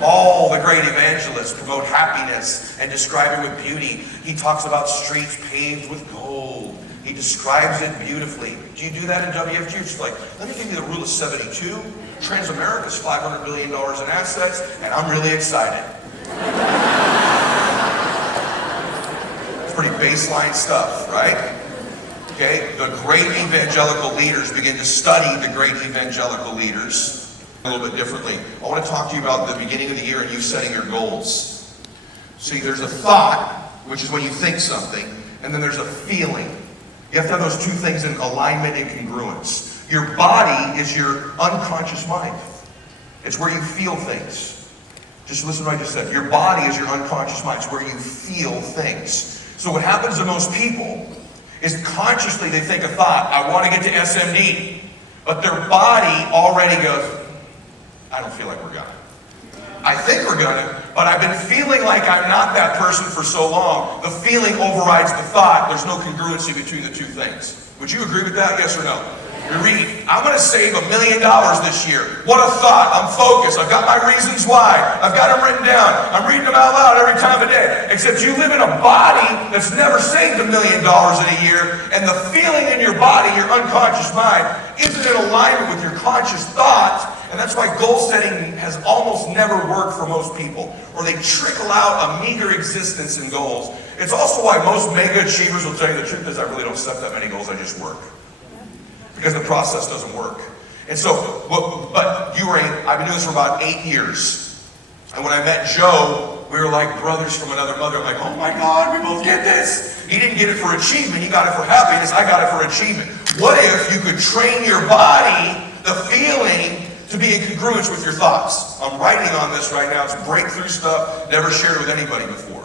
All the great evangelists promote happiness and describe it with beauty. He talks about streets paved with gold. He describes it beautifully. Do you do that in WFG? It's like, let me give you the rule of 72. Transamerica's $500 billion in assets, and I'm really excited. It's pretty baseline stuff, right? Okay, the great evangelical leaders begin to study the great evangelical leaders a little bit differently. I want to talk to you about the beginning of the year and you setting your goals. See, there's a thought, which is when you think something, and then there's a feeling. You have to have those two things in alignment and congruence. Your body is your unconscious mind. It's where you feel things. Just listen to what I just said. Your body is your unconscious mind. It's where you feel things. So what happens to most people is consciously they think a thought, I want to get to SMD. But their body already goes, I don't feel like we're gonna. I think we're gonna, but I've been feeling like I'm not that person for so long. The feeling overrides the thought. There's no congruency between the two things. Would you agree with that, yes or no? You read, I'm going to save $1 million this year. What a thought. I'm focused. I've got my reasons why. I've got them written down. I'm reading them out loud every time of day. Except you live in a body that's never saved $1 million in a year, and the feeling in your body, your unconscious mind, isn't in alignment with your conscious thought. And that's why goal setting has almost never worked for most people, or they trickle out a meager existence in goals. It's also why most mega achievers will tell you the truth is I really don't set that many goals, I just work. Because the process doesn't work. And so, but you were, I've been doing this for about 8 years. And when I met Joe, we were like brothers from another mother. I'm like, oh my God, we both get this. He didn't get it for achievement, he got it for happiness, I got it for achievement. What if you could train your body, the feeling, to be in congruence with your thoughts? I'm writing on this right now. It's breakthrough stuff, never shared with anybody before.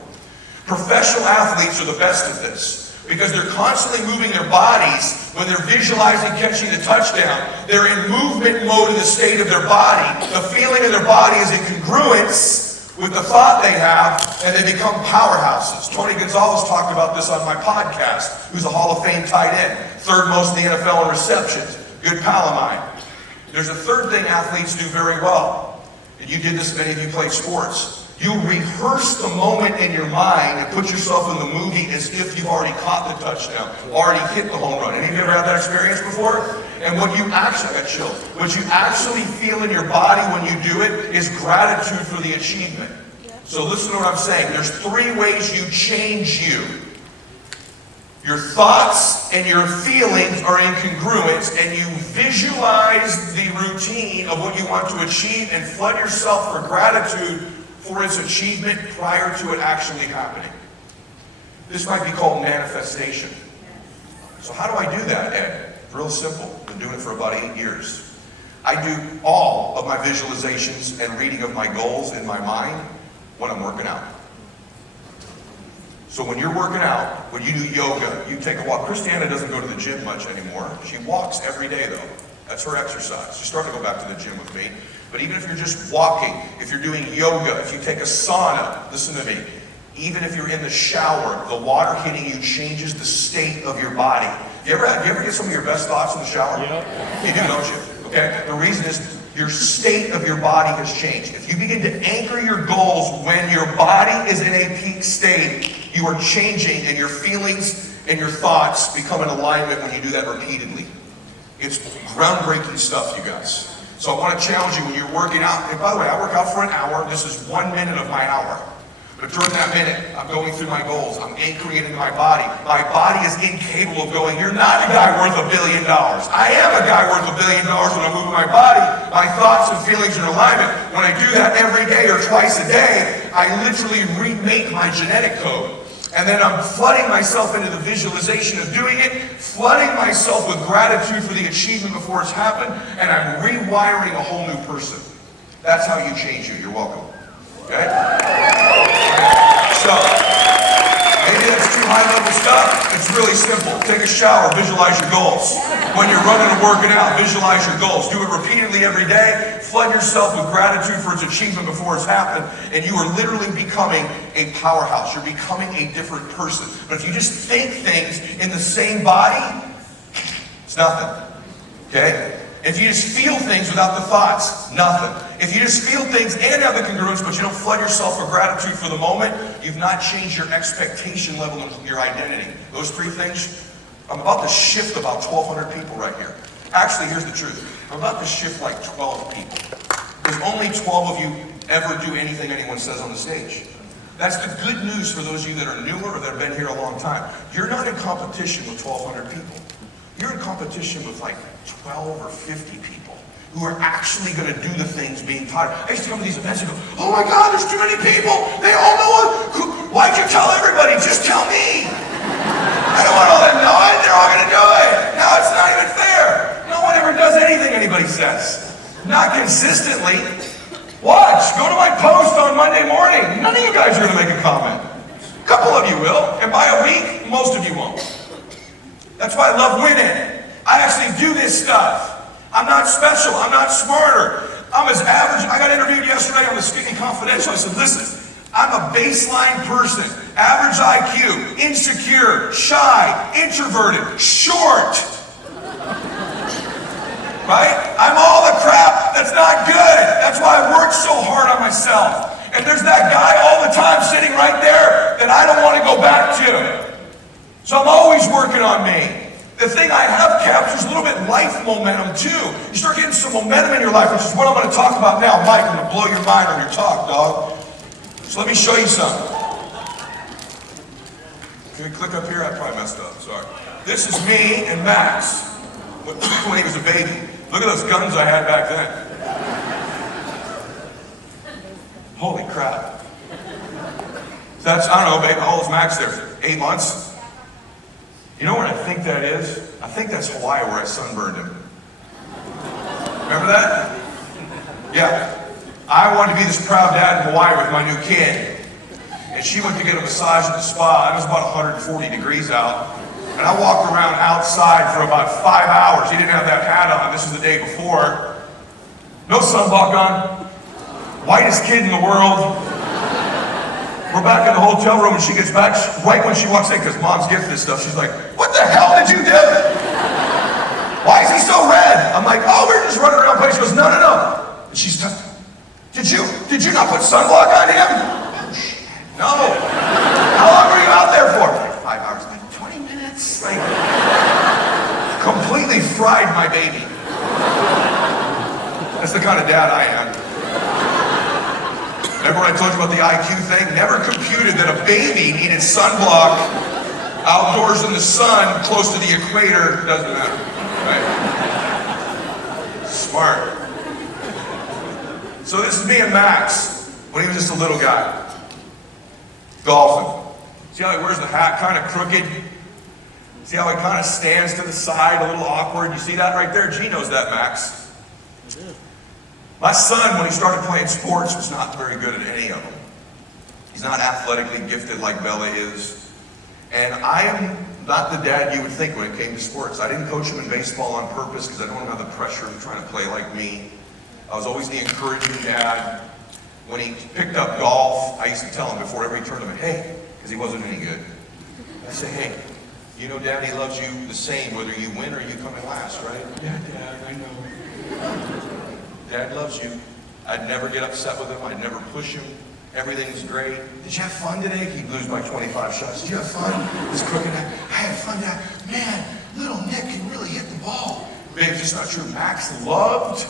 Professional athletes are the best at this because they're constantly moving their bodies when they're visualizing catching the touchdown. They're in movement mode in the state of their body. The feeling of their body is in congruence with the thought they have, and they become powerhouses. Tony Gonzalez talked about this on my podcast, who's a Hall of Fame tight end, third most in the NFL in receptions, good pal of mine. There's a third thing athletes do very well, and you did this, many of you played sports. You rehearse the moment in your mind and put yourself in the movie as if you've already caught the touchdown, already hit the home run. Any of you ever had that experience before? And what you actually, I got chills. What you actually feel in your body when you do it is gratitude for the achievement. So listen to what I'm saying. There's 3 ways you change you. Your thoughts and your feelings are incongruent, and you visualize the routine of what you want to achieve and flood yourself for gratitude for its achievement prior to it actually happening. This might be called manifestation. So how do I do that, Ed? Real simple. Been doing it for about 8 years. I do all of my visualizations and reading of my goals in my mind when I'm working out. So when you're working out, when you do yoga, you take a walk. Christiana doesn't go to the gym much anymore. She walks every day though. That's her exercise. She's starting to go back to the gym with me. But even if you're just walking, if you're doing yoga, if you take a sauna, listen to me. Even if you're in the shower, the water hitting you changes the state of your body. You ever get some of your best thoughts in the shower? Yeah. You do, don't you? Okay? The reason is your state of your body has changed. If you begin to anchor your goals when your body is in a peak state, you are changing, and your feelings and your thoughts become in alignment when you do that repeatedly. It's groundbreaking stuff, you guys. So I want to challenge you when you're working out. And by the way, I work out for an hour. This is 1 minute of my hour. But during that minute, I'm going through my goals. I'm anchoring it into my body. My body is incapable of going, you're not a guy worth $1 billion. I am a guy worth $1 billion when I'm moving my body. My thoughts and feelings are in alignment. When I do that every day or twice a day, I literally remake my genetic code. And then I'm flooding myself into the visualization of doing it, flooding myself with gratitude for the achievement before it's happened, and I'm rewiring a whole new person. That's how you change you. You're welcome. Okay? So, maybe that's too high level stuff. It's really simple. Take a shower, visualize your goals. When you're running and working out, visualize your goals. Do it repeatedly every day. Flood yourself with gratitude for its achievement before it's happened, and you are literally becoming a powerhouse. You're becoming a different person. But if you just think things in the same body, it's nothing. Okay? If you just feel things without the thoughts, nothing. If you just feel things and have the congruence, but you don't flood yourself with gratitude for the moment, you've not changed your expectation level and your identity. Those 3 things, I'm about to shift about 1,200 people right here. Actually, here's the truth. I'm about to shift like 12 people. There's only 12 of you ever do anything anyone says on the stage. That's the good news for those of you that are newer or that have been here a long time. You're not in competition with 1,200 people. You're in competition with like 12 or 50 people who are actually going to do the things being taught. I used to come to these events and go, oh my God, there's too many people. They all know it. Why'd you tell everybody? Just tell me. I don't want all that knowing. They're all going to do it. No, it's not even fair. No one ever does anything anybody says. Not consistently. Watch. Go to my post on Monday morning. None of you guys are going to make a comment. A couple of you will. And by a week, most of you won't. That's why I love winning. I actually do this stuff. I'm not special. I'm not smarter. I'm as average. I got interviewed yesterday on the Skinny Confidential. I said, listen, I'm a baseline person. Average IQ, insecure, shy, introverted, short. Right? I'm all the crap that's not good. That's why I work so hard on myself. And there's that guy all the time sitting right there that I don't want to go back to. So I'm always working on me. The thing I have captures a little bit life momentum too. You start getting some momentum in your life, which is what I'm going to talk about now. Mike, I'm going to blow your mind on your talk, dog. So let me show you something. Can we click up here? I probably messed up, sorry. This is me and Max when he was a baby. Look at those guns I had back then. Holy crap. That's, I don't know, baby, how old is Max there? 8 months? You know where I think that is? I think that's Hawaii where I sunburned him. Remember that? Yeah. I wanted to be this proud dad in Hawaii with my new kid. And she went to get a massage at the spa. It was about 140 degrees out. And I walked around outside for about 5 hours. He didn't have that hat on. This is the day before. No sunblock on. Whitest kid in the world. We're back in the hotel room and she gets back right when she walks in, because mom's gifted this stuff. She's like, what the hell did you do? Why is he so red? I'm like, oh, we're just running around place. She goes, no, no, no. And she's did you not put sunblock on him? Oh, shit. No. How long were you out there for? Like 5 hours. Like 20 minutes. Like, completely fried my baby. That's the kind of dad I am. Remember when I told you about the IQ thing? Never computed that a baby needed sunblock outdoors in the sun, close to the equator. Doesn't matter, right? Smart. So this is me and Max when he was just a little guy. Golfing. See how he wears the hat kind of crooked? See how he kind of stands to the side, a little awkward? You see that right there? G knows that, Max. My son, when he started playing sports, was not very good at any of them. He's not athletically gifted like Bella is. And I am not the dad you would think when it came to sports. I didn't coach him in baseball on purpose because I don't have the pressure of trying to play like me. I was always the encouraging dad. When he picked up golf, I used to tell him before every tournament, hey, because he wasn't any good. I say, hey, you know Daddy loves you the same whether you win or you come in last, right? Yeah, Dad, I know. Dad loves you. I'd never get upset with him. I'd never push him. Everything was great. Did you have fun today? He'd lose by 25 shots. Did you have fun? This crooked guy. I had fun, Dad. Man, little Nick can really hit the ball. Babe, it's just not true. Max loved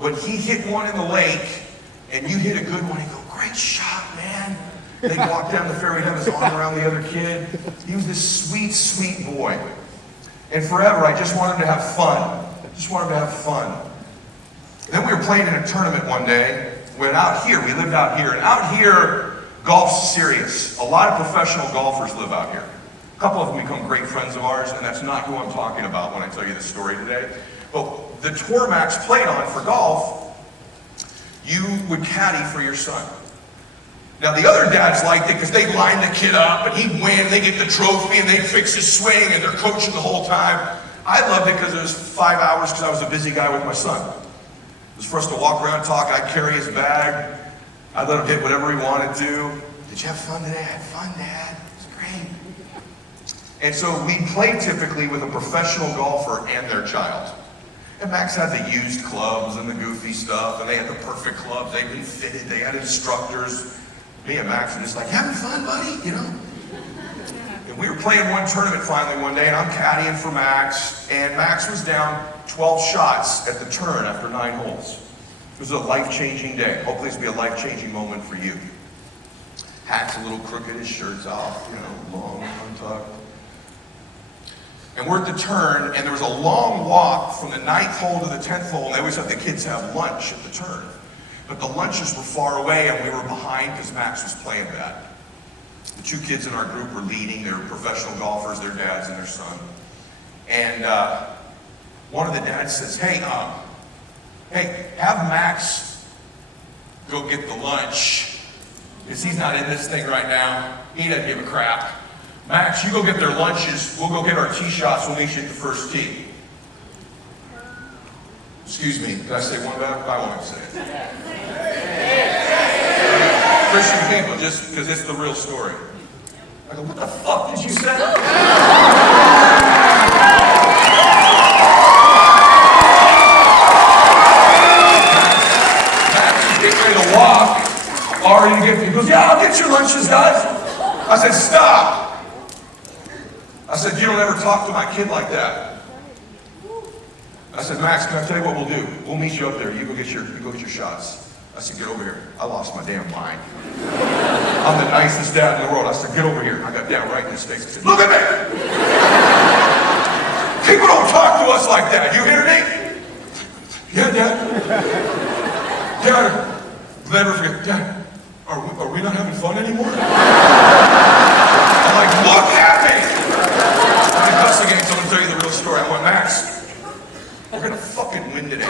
when he hit one in the lake and you hit a good one. He'd go, great shot, man. They'd walk down the fairway, have his arm around the other kid. He was this sweet, sweet boy. And forever, I just wanted to have fun. Just wanted to have fun. Then we were playing in a tournament one day. We lived out here, and out here, golf's serious. A lot of professional golfers live out here. A couple of them become great friends of ours, and that's not who I'm talking about when I tell you this story today. But the tour Max played on for golf, you would caddy for your son. Now the other dads liked it because they'd line the kid up and he'd win, they'd get the trophy and they'd fix his swing and they're coaching the whole time. I loved it because it was 5 hours because I was a busy guy with my son. It was for us to walk around and talk. I'd carry his bag. I'd let him hit whatever he wanted to. Did you have fun today? I had fun, Dad. It was great. And so we played typically with a professional golfer and their child. And Max had the used clubs and the goofy stuff, and they had the perfect clubs. They'd been fitted. They had instructors. Me and Max were just like, having fun, buddy, you know? And we were playing one tournament finally one day, and I'm caddying for Max, and Max was down 12 shots at the turn after 9 holes. It was a life-changing day. Hopefully this will be a life-changing moment for you. Hat's a little crooked, his shirt's off, you know, long, untucked. And we're at the turn, and there was a long walk from the 9th hole to the 10th hole, and they always have the kids have lunch at the turn. But the lunches were far away, and we were behind because Max was playing bad. The 2 kids in our group were leading. They were professional golfers, their dads and their son. And one of the dads says, hey, have Max go get the lunch, because he's not in this thing right now. He doesn't give a crap. Max, you go get their lunches. We'll go get our tee shots. We'll meet you at the first tee. Excuse me, did I say one back? I won't say it. Christian people, just because it's the real story. I go, what the fuck did you say? Max is getting ready to walk. Already to get, he goes, yeah, I'll get your lunches, guys. I said, stop. I said, you don't ever talk to my kid like that. I said, Max, can I tell you what we'll do? We'll meet you up there. You go get your shots. I said, get over here. I lost my damn mind. I'm the nicest dad in the world. I said, get over here. I got down right in his face. I said, look at me! People don't talk to us like that. You hear me? Yeah, Dad. Dad, never forget. Dad, are we not having fun anymore? I'm like, look at me! I'm in cuss again, so I'm going to tell you the real story. I went, Max, we're going to fucking win today.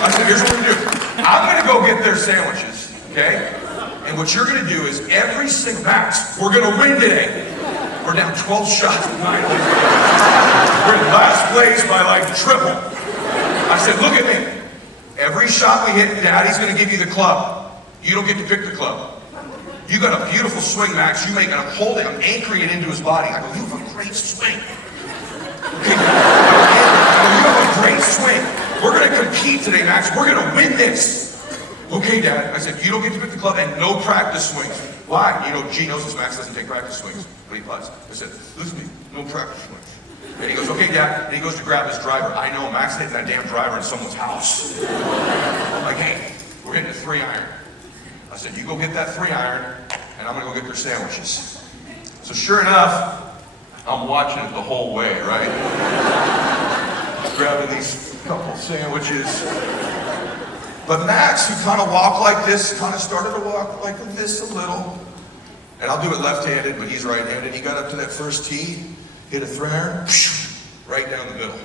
I said, here's what we're going to do. I'm going to go get their sandwiches, okay? And what you're going to do is every single Max, we're going to win today. We're down 12 shots with 9 holes. We're in last place by like triple. I said, look at me. Every shot we hit, Daddy's going to give you the club. You don't get to pick the club. You got a beautiful swing, Max. You make it. I'm holding, I'm anchoring it into his body. I go, you have a great swing. Okay. You have a great swing. We're going to compete today, Max. We're going to win this. okay, Dad. I said, you don't get to pick the club and no practice swings. Why? You know, G knows this Max doesn't take practice swings when he putts. I said, listen to me, no practice swings. And he goes, okay, Dad. And he goes to grab his driver. I know, Max hitting that damn driver in someone's house. I'm like, hey, we're hitting a 3-iron. I said, you go get that 3-iron, and I'm gonna go get their sandwiches. So sure enough, I'm watching it the whole way, right? Grabbing these couple sandwiches. But Max, who kind of walked like this, kind of started to walk like this a little. And I'll do it left-handed, but he's right-handed. He got up to that first tee, hit a 3-iron, right down the middle.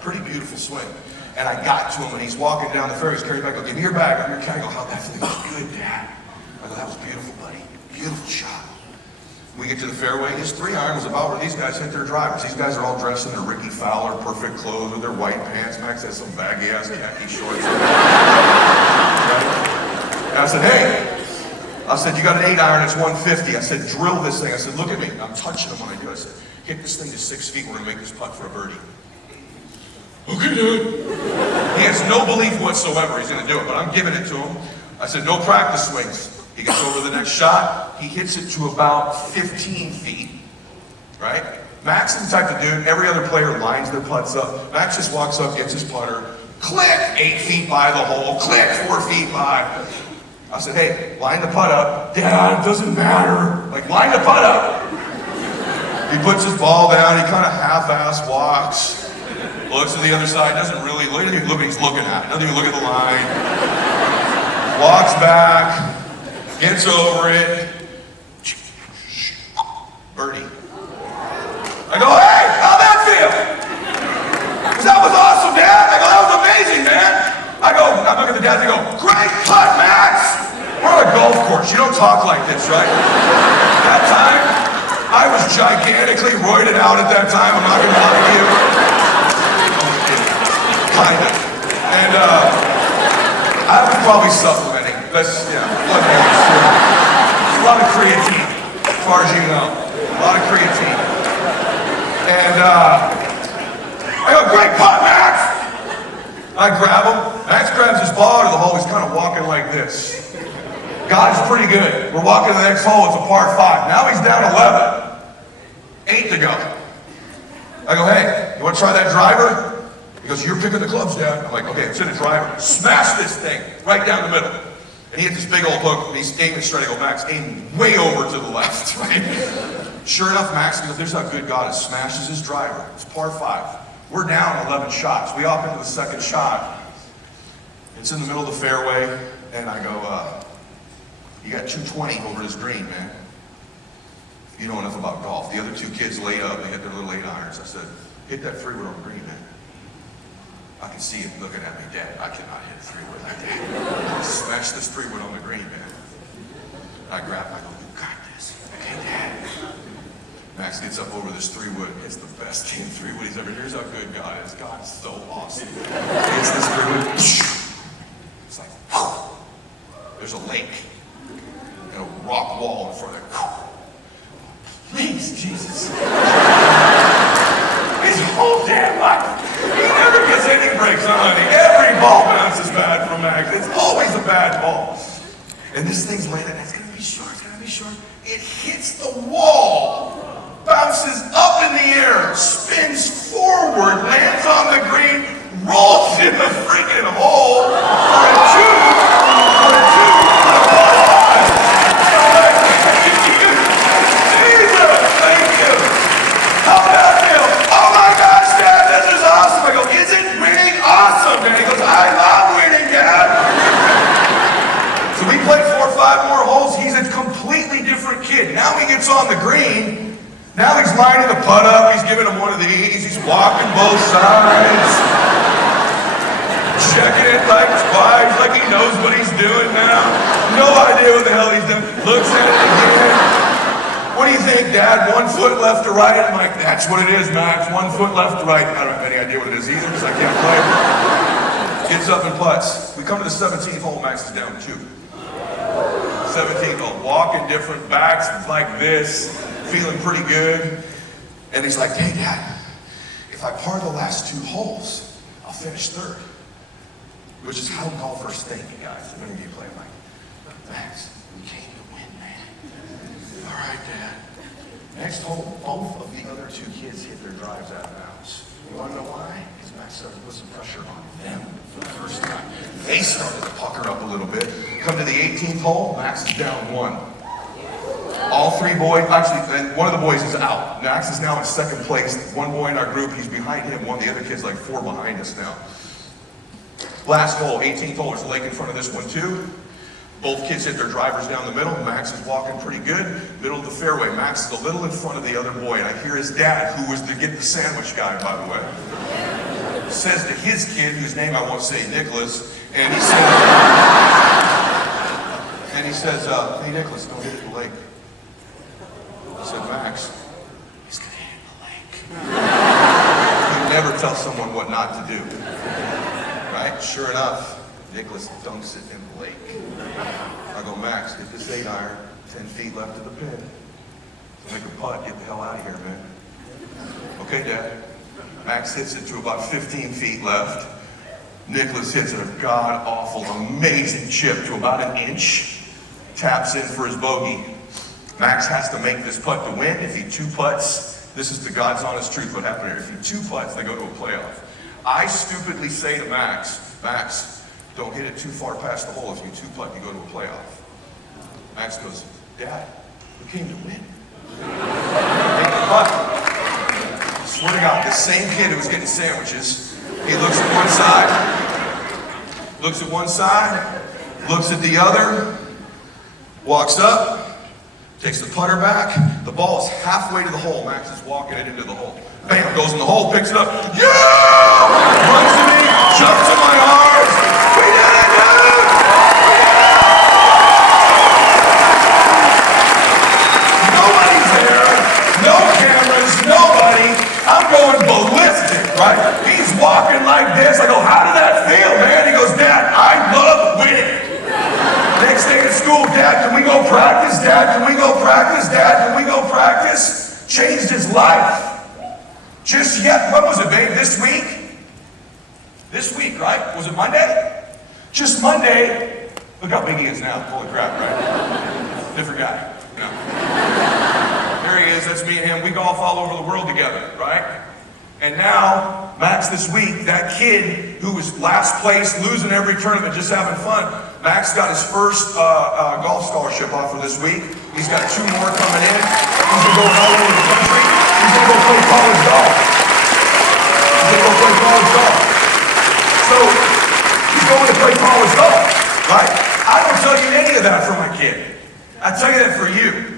Pretty beautiful swing. And I got to him, and he's walking down the fairway. He's carrying back. I go, give me your bag. I'm your cat. I go, how'd that feel? He goes, good, Dad. I go, that was beautiful, buddy. Beautiful shot. We get to the fairway. His 3-iron was about where these guys hit their drivers. These guys are all dressed in their Ricky Fowler perfect clothes with their white pants. Max has some baggy-ass khaki shorts. And I said, hey. I said, you got an 8-iron, it's 150. I said, drill this thing. I said, look at me. I'm touching him when I do it. I said, hit this thing to 6 feet. We're gonna make this putt for a birdie. Okay, dude. He has no belief whatsoever he's gonna do it, but I'm giving it to him. I said, no practice swings. He gets over the next shot. He hits it to about 15 feet, right? Max is the type of dude, every other player lines their putts up. Max just walks up, gets his putter, click, 8 feet by the hole, click, 4 feet by. I said, hey, line the putt up. Dad, it doesn't matter. Like, line the putt up. He puts his ball down, he kind of half-ass walks, looks to the other side, doesn't really look, he's looking at it, doesn't even look at the line. Walks back, gets over it. Birdie. I go, hey, how'd that feel? That was awesome, Dad. I go, that was amazing, man. I look at the dad and I go, great putt, Max. We're on a golf course. You don't talk like this, right? That time, I was gigantically roided out at that time. I'm not gonna lie to you. Kind of. And I was probably supplementing. That's, yeah, a lot of creatine, as far as you know. A lot of creatine. And I go, great putt, Max! I grab him. Max grabs his ball out of the hole. He's kind of walking like this. God's pretty good. We're walking to the next hole. It's a par 5. Now he's down 11. 8 to go. I go, hey, you want to try that driver? He goes, you're picking the clubs, Dad. I'm like, okay, it's in a driver. Smash this thing right down the middle. And he hit this big old hook, and he's aiming straight. I go, Max, aim way over to the left, right? Sure enough, Max, because there's how good God is, smashes his driver. It's par 5. We're down 11 shots. We hop into the second shot. It's in the middle of the fairway, and I go, you got 220 over this green, man. You know enough about golf. The other 2 kids laid up, they hit their little 8-irons. I said, hit that 3-wood on the green, man. I can see him looking at me, Dad, I cannot hit a 3-wood like that. Smash this 3-wood on the green, man. I grab him, I go, you got this. Okay, Dad. Max gets up over this 3-wood. It's the best damn 3-wood he's ever. Here's how good God is. God is so awesome. It's this 3-wood. It's like, whew. There's a lake and a rock wall in front of it. Please, Jesus. His whole damn life. He never gets any breaks, honey. Every ball bounce is bad for Max. It's always a bad ball. And this thing's landing. It's gonna be short. It's gonna be short. It hits the wall. Bounces up in the air, spins forward, lands on the green, rolls in the freaking hole for a 2, for a 5. Jesus, thank you. How'd that feel? Oh my gosh, Dad, this is awesome. I go, isn't winning awesome? And he goes, I love winning, Dad. So we played 4 or 5 more holes. He's a completely different kid. Now he gets on the green. Now he's lining the putt up, he's giving him one of these, he's walking both sides, checking it like twice, like he knows what he's doing now. No idea what the hell he's doing. Looks at it again. What do you think, Dad? 1 foot left to right? I'm like, that's what it is, Max. 1 foot left to right. I don't have any idea what it is either, because I can't play. Gets up and putts. We come to the 17th hole, Max is down 2. 17th hole, walking different backs like this. Feeling pretty good. And he's like, hey, Dad, if I par the last 2 holes, I'll finish 3rd. which is how golfers think, you guys. Many of you play like, Max, we came to win, man. All right, Dad. Next hole, both of the other two kids hit their drives out of bounds. You want to know why? Because Max started to put some pressure on them for the first time. They started to pucker up a little bit. Come to the 18th hole, Max is down 1. All 3 boys, actually, and one of the boys is out. Max is now in 2nd place. One boy in our group, he's behind him. One of the other kids, like 4 behind us now. Last hole, 18th hole, there's a lake in front of this one too. Both kids hit their drivers down the middle. Max is walking pretty good. Middle of the fairway. Max is a little in front of the other boy. And I hear his dad, who was the get the sandwich guy, by the way, says to his kid, whose name I won't say, Nicholas, and he says, hey Nicholas, don't hit the lake. I said, Max, he's gonna hit the lake. You never tell someone what not to do. Right? Sure enough, Nicholas dunks it in the lake. I go, Max, get this 8-iron, 10 feet left of the pin. Make a putt, get the hell out of here, man. Okay, Dad. Max hits it to about 15 feet left. Nicholas hits it a god-awful, amazing chip to about 1 inch. Taps in for his bogey. Max has to make this putt to win. If he 2-putts, this is the God's honest truth what happened here. If he 2-putts, they go to a playoff. I stupidly say to Max, Max, don't hit it too far past the hole. If you 2-putt, you go to a playoff. Max goes, Dad, we came to win. Make the putt. I swear to God, the same kid who was getting sandwiches, he looks at one side, looks at the other, walks up, takes the putter back. The ball is halfway to the hole. Max is walking it into the hole. Bam, goes in the hole, picks it up. Yeah! Runs to me, jumps in my arms. We did it, dude! Nobody's there, no cameras, nobody. I'm going ballistic, right? He's walking like this. I go, how did that feel, man? He goes, Dad, I love winning. Next day at school, Dad, can we go practice? Dad, can we go practice? Dad, can we go practice? Changed his life. Just yet, what was it, babe? This week? This week, right? Was it Monday? Just Monday. Look how big he is now. Holy crap, right? Different guy. No. There he is. That's me and him. We golf all over the world together, right? And now, Max this week, that kid who was last place, losing every tournament, just having fun, Max got his first golf scholarship offer this week. He's got 2 more coming in. He's going to go all over the country. He's going to go play college golf. He's going to go play college golf. So, he's going to play college golf, right? I don't tell you any of that for my kid. I tell you that for you.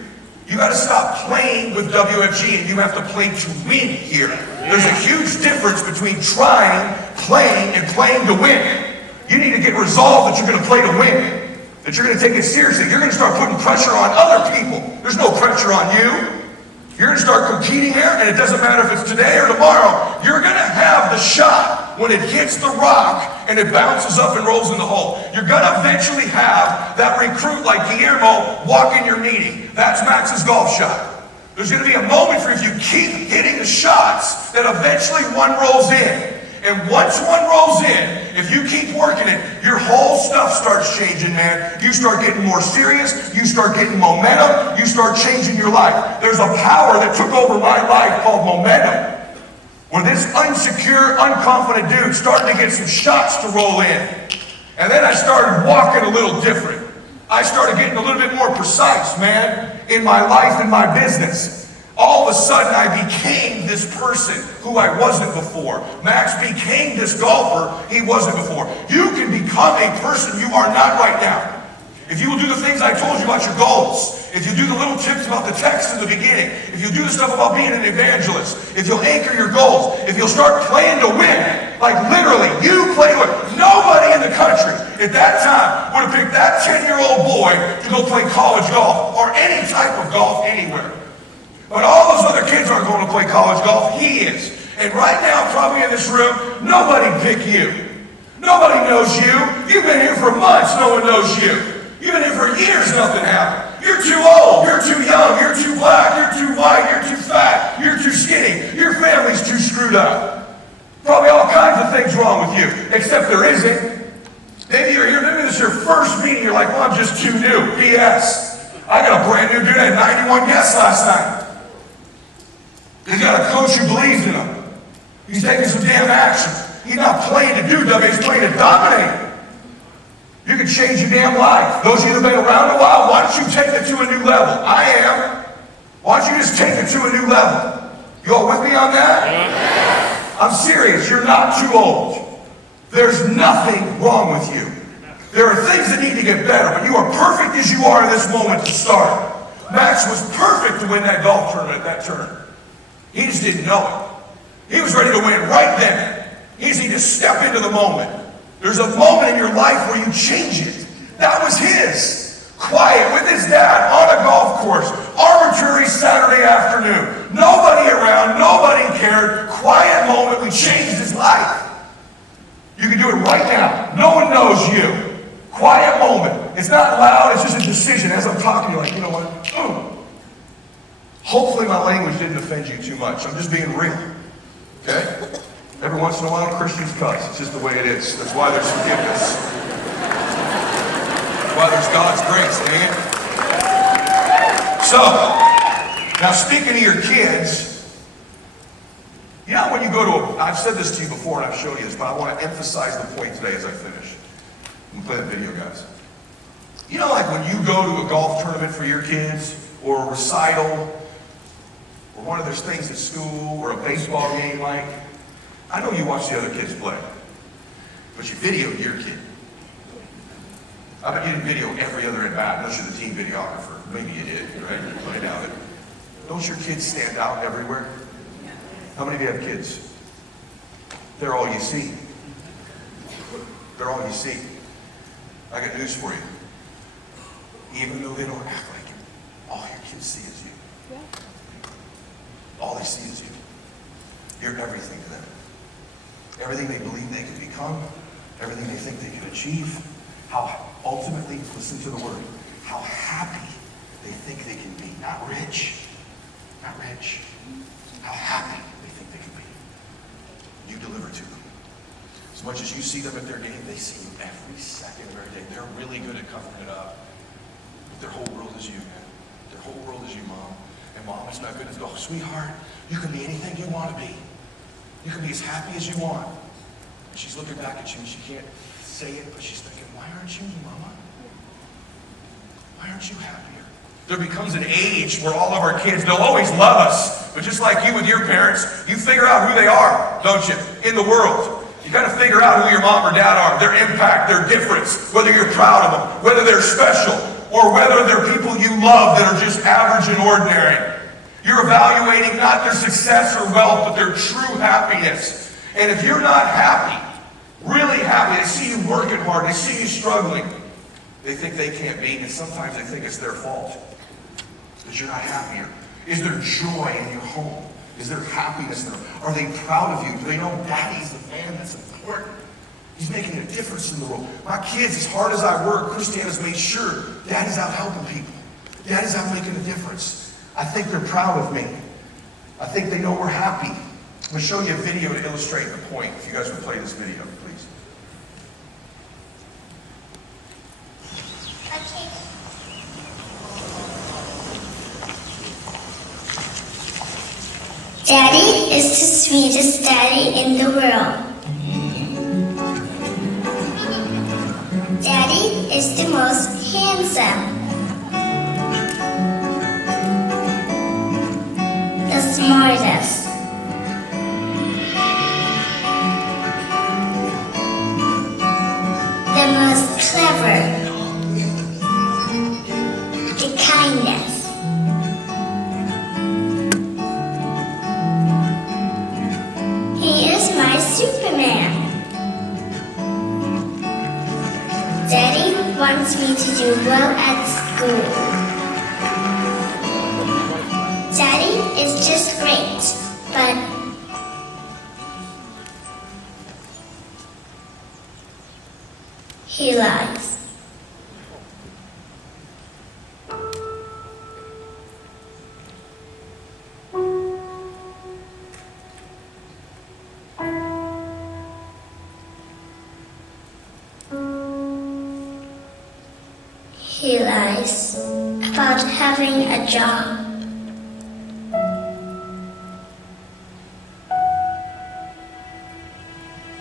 You got to stop playing with WFG and you have to play to win here. There's a huge difference between trying, playing, and playing to win. You need to get resolved that you're going to play to win, that you're going to take it seriously. You're going to start putting pressure on other people. There's no pressure on you. You're going to start competing here, and it doesn't matter if it's today or tomorrow. You're going to have the shot when it hits the rock and it bounces up and rolls in the hole. You're going to eventually have that recruit like Guillermo walk in your meeting. That's Max's golf shot. There's going to be a moment for if you keep hitting the shots that eventually one rolls in. And once one rolls in, if you keep working it, your whole stuff starts changing, man. You start getting more serious. You start getting momentum. You start changing your life. There's a power that took over my life called momentum. Where this unsecure, unconfident dude started to get some shots to roll in. And then I started walking a little different. I started getting a little bit more precise, man, in my life and my business. All of a sudden, I became this person who I wasn't before. Max became this golfer he wasn't before. You can become a person you are not right now. If you will do the things I told you about your goals, if you do the little tips about the text in the beginning, if you do the stuff about being an evangelist, if you'll anchor your goals, if you'll start playing to win, like literally, you play to win. Nobody in the country at that time would have picked that 10-year-old boy to go play college golf or any type of golf anywhere. But all those other kids aren't going to play college golf. He is. And right now, probably in this room, nobody picked you. Nobody knows you. You've been here for months, no one knows you. You've been here for years, nothing happened. You're too old, you're too young, you're too black, you're too white, you're too fat, you're too skinny, your family's too screwed up. Probably all kinds of things wrong with you, except there isn't. Maybe you're here, maybe this is your first meeting, you're like, well, I'm just too new. BS. I got a brand new dude, I had 91 guests last night. He's got a coach who believes in him. He's taking some damn action. He's not playing to do W, he's playing to dominate. You can change your damn life. Those of you that have been around a while, why don't you take it to a new level? I am. Why don't you just take it to a new level? You all with me on that? Yeah. I'm serious, you're not too old. There's nothing wrong with you. There are things that need to get better, but you are perfect as you are in this moment to start. Max was perfect to win that golf tournament at that turn. He just didn't know it. He was ready to win right then. He just needed to step into the moment. There's a moment in your life where you change it. That was his. Quiet with his dad on a golf course. Arbitrary Saturday afternoon. Nobody around, nobody cared. Quiet moment, we changed his life. You can do it right now. No one knows you. Quiet moment. It's not loud, it's just a decision. As I'm talking, you're like, you know what? Hopefully my language didn't offend you too much. I'm just being real. Okay? Every once in a while, Christians cuss. It's just the way it is. That's why there's forgiveness. That's why there's God's grace, dang it. So, now speaking to your kids, you know when you go to I've said this to you before and I've shown you this, but I want to emphasize the point today as I finish. I'm going to play that video, guys. You know, like when you go to a golf tournament for your kids, or a recital, or one of those things at school, or a baseball game, like, I know you watch the other kids play, but you videoed your kid. I bet you didn't video every other at-bat, unless you're the team videographer. Maybe you did, right? I doubt it. Don't your kids stand out everywhere? How many of you have kids? They're all you see. They're all you see. I got news for you. Even though they don't act like it, all your kids see is you. All they see is you. You're everything to them. Everything they believe they can become, everything they think they can achieve, how ultimately, listen to the word, how happy they think they can be. Not rich. Not rich. How happy they think they can be. You deliver to them. As much as you see them at their game, they see you every second of every day. They're really good at covering it up. But their whole world is you, man. Their whole world is you, Mom. And Mom is not good as, oh, sweetheart, you can be anything you want to be. You can be as happy as you want. And she's looking back at you and she can't say it, but she's thinking, why aren't you, Mama? Why aren't you happier? There becomes an age where all of our kids, they'll always love us. But just like you with your parents, you figure out who they are, don't you, in the world. You got to figure out who your mom or dad are, their impact, their difference, whether you're proud of them, whether they're special, or whether they're people you love that are just average and ordinary. You're evaluating not their success or wealth, but their true happiness. And if you're not happy, really happy, they see you working hard, they see you struggling, they think they can't be, and sometimes they think it's their fault. That you're not happier. Is there joy in your home? Is there happiness there? Are they proud of you? Do they know Daddy's the man that's important? He's making a difference in the world. My kids, as hard as I work, Christiane has made sure Daddy's out helping people. Daddy's out making a difference. I think they're proud of me. I think they know we're happy. I'm going to show you a video to illustrate the point. If you guys would play this video, please. Daddy is the sweetest daddy in the world. Daddy is the most handsome. The smartest. The most clever. The kindest. He is my Superman. Daddy wants me to do well at school. Daddy is just great, but he lies. He lies about having a job.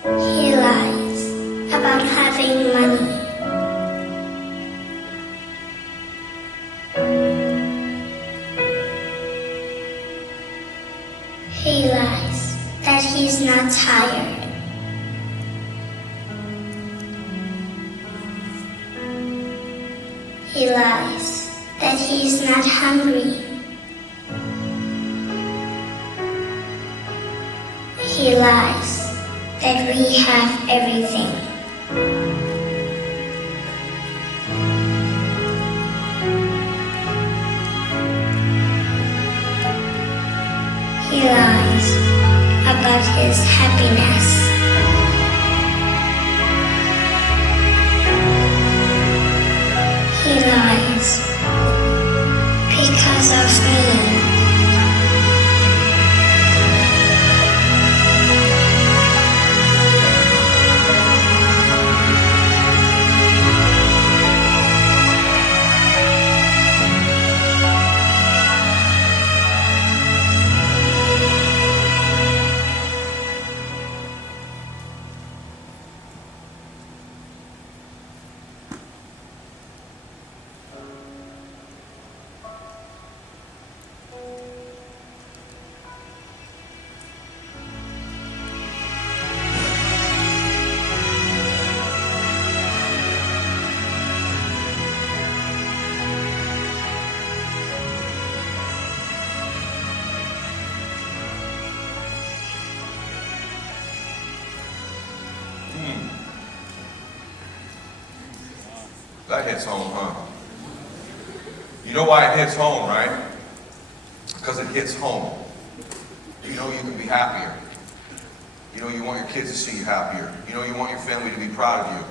He lies about having money. He lies that he's not tired. He lies that he's not hungry. He lies that we have everything. He lies about his happiness. He lies because of me. That hits home, huh? You know why it hits home, right? Because it hits home. You know you can be happier. You know you want your kids to see you happier. You know you want your family to be proud of you.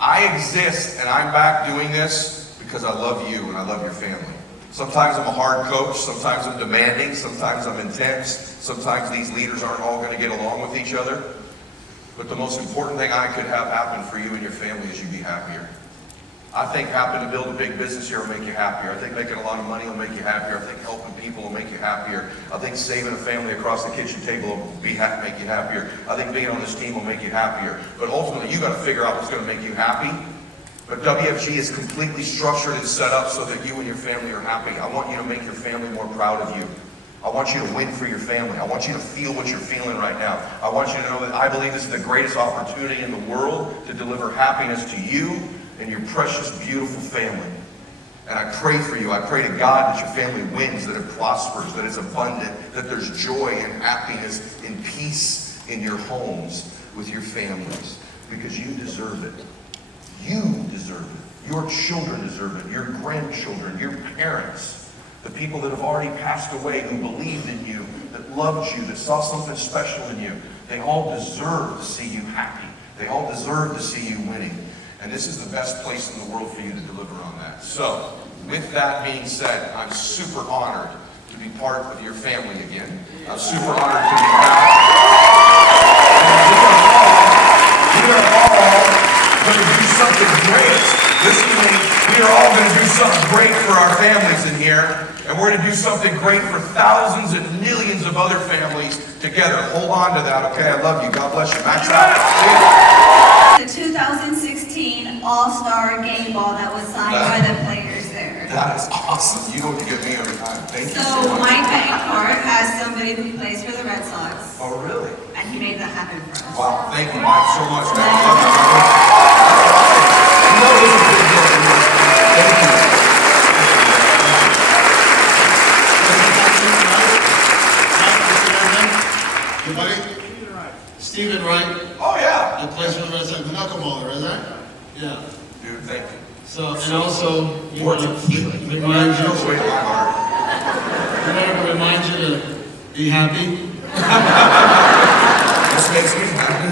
I exist and I'm back doing this because I love you and I love your family. Sometimes I'm a hard coach, sometimes I'm demanding, sometimes I'm intense, sometimes these leaders aren't all going to get along with each other. But the most important thing I could have happen for you and your family is you be happier. I think happen to build a big business here will make you happier. I think making a lot of money will make you happier. I think helping people will make you happier. I think saving a family across the kitchen table will make you happier. I think being on this team will make you happier. But ultimately, you got to figure out what's going to make you happy. But WFG is completely structured and set up so that you and your family are happy. I want you to make your family more proud of you. I want you to win for your family. I want you to feel what you're feeling right now. I want you to know that I believe this is the greatest opportunity in the world to deliver happiness to you and your precious, beautiful family. And I pray for you. I pray to God that your family wins, that it prospers, that it's abundant, that there's joy and happiness and peace in your homes with your families, because you deserve it. You deserve it. Your children deserve it. Your grandchildren, your parents, the people that have already passed away who believed in you, that loved you, that saw something special in you, they all deserve to see you happy. They all deserve to see you winning. And this is the best place in the world for you to deliver on that. So, with that being said, I'm super honored to be part of your family again. I'm super honored to be back. We are all going to do something great. Listen to me. We are all going to do something great for our families in here. And we're going to do something great for thousands and millions of other families together. Hold on to that, okay? I love you. God bless you. Max out. The 2016 All-Star Game Ball that was signed by the players there. That is awesome. You know what you get me every time. Thank you So so much. my bank card has somebody who plays for the Red Sox, Oh, really? and he made that happen for us. Wow. Thank you, Mike, so much, man. I love you, brother. You know this is a big deal for us. Thank you. Everybody? Stephen Wright. Oh, yeah. That plays for the Red Sox, the knuckleballer, is that? Yeah. Dude, thank you. So, and also, you More want to tequila. remind you, That's way to my heart. we want to remind you to be happy. This makes me happy.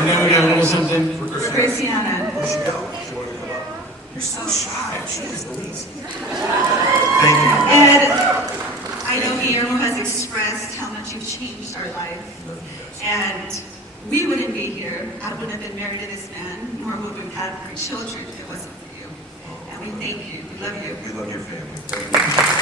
And then we got a little something. For Christmas. Christiana. Where'd she go? She wanted to come up. You're so shy. She is the least. Thank you. Ed, I know Guillermo has expressed how much you've changed our life. And we wouldn't be here. I wouldn't have been married to this man, nor would we have had 3 children if it wasn't for you. And We thank you. We love you. We love your family. Thank you.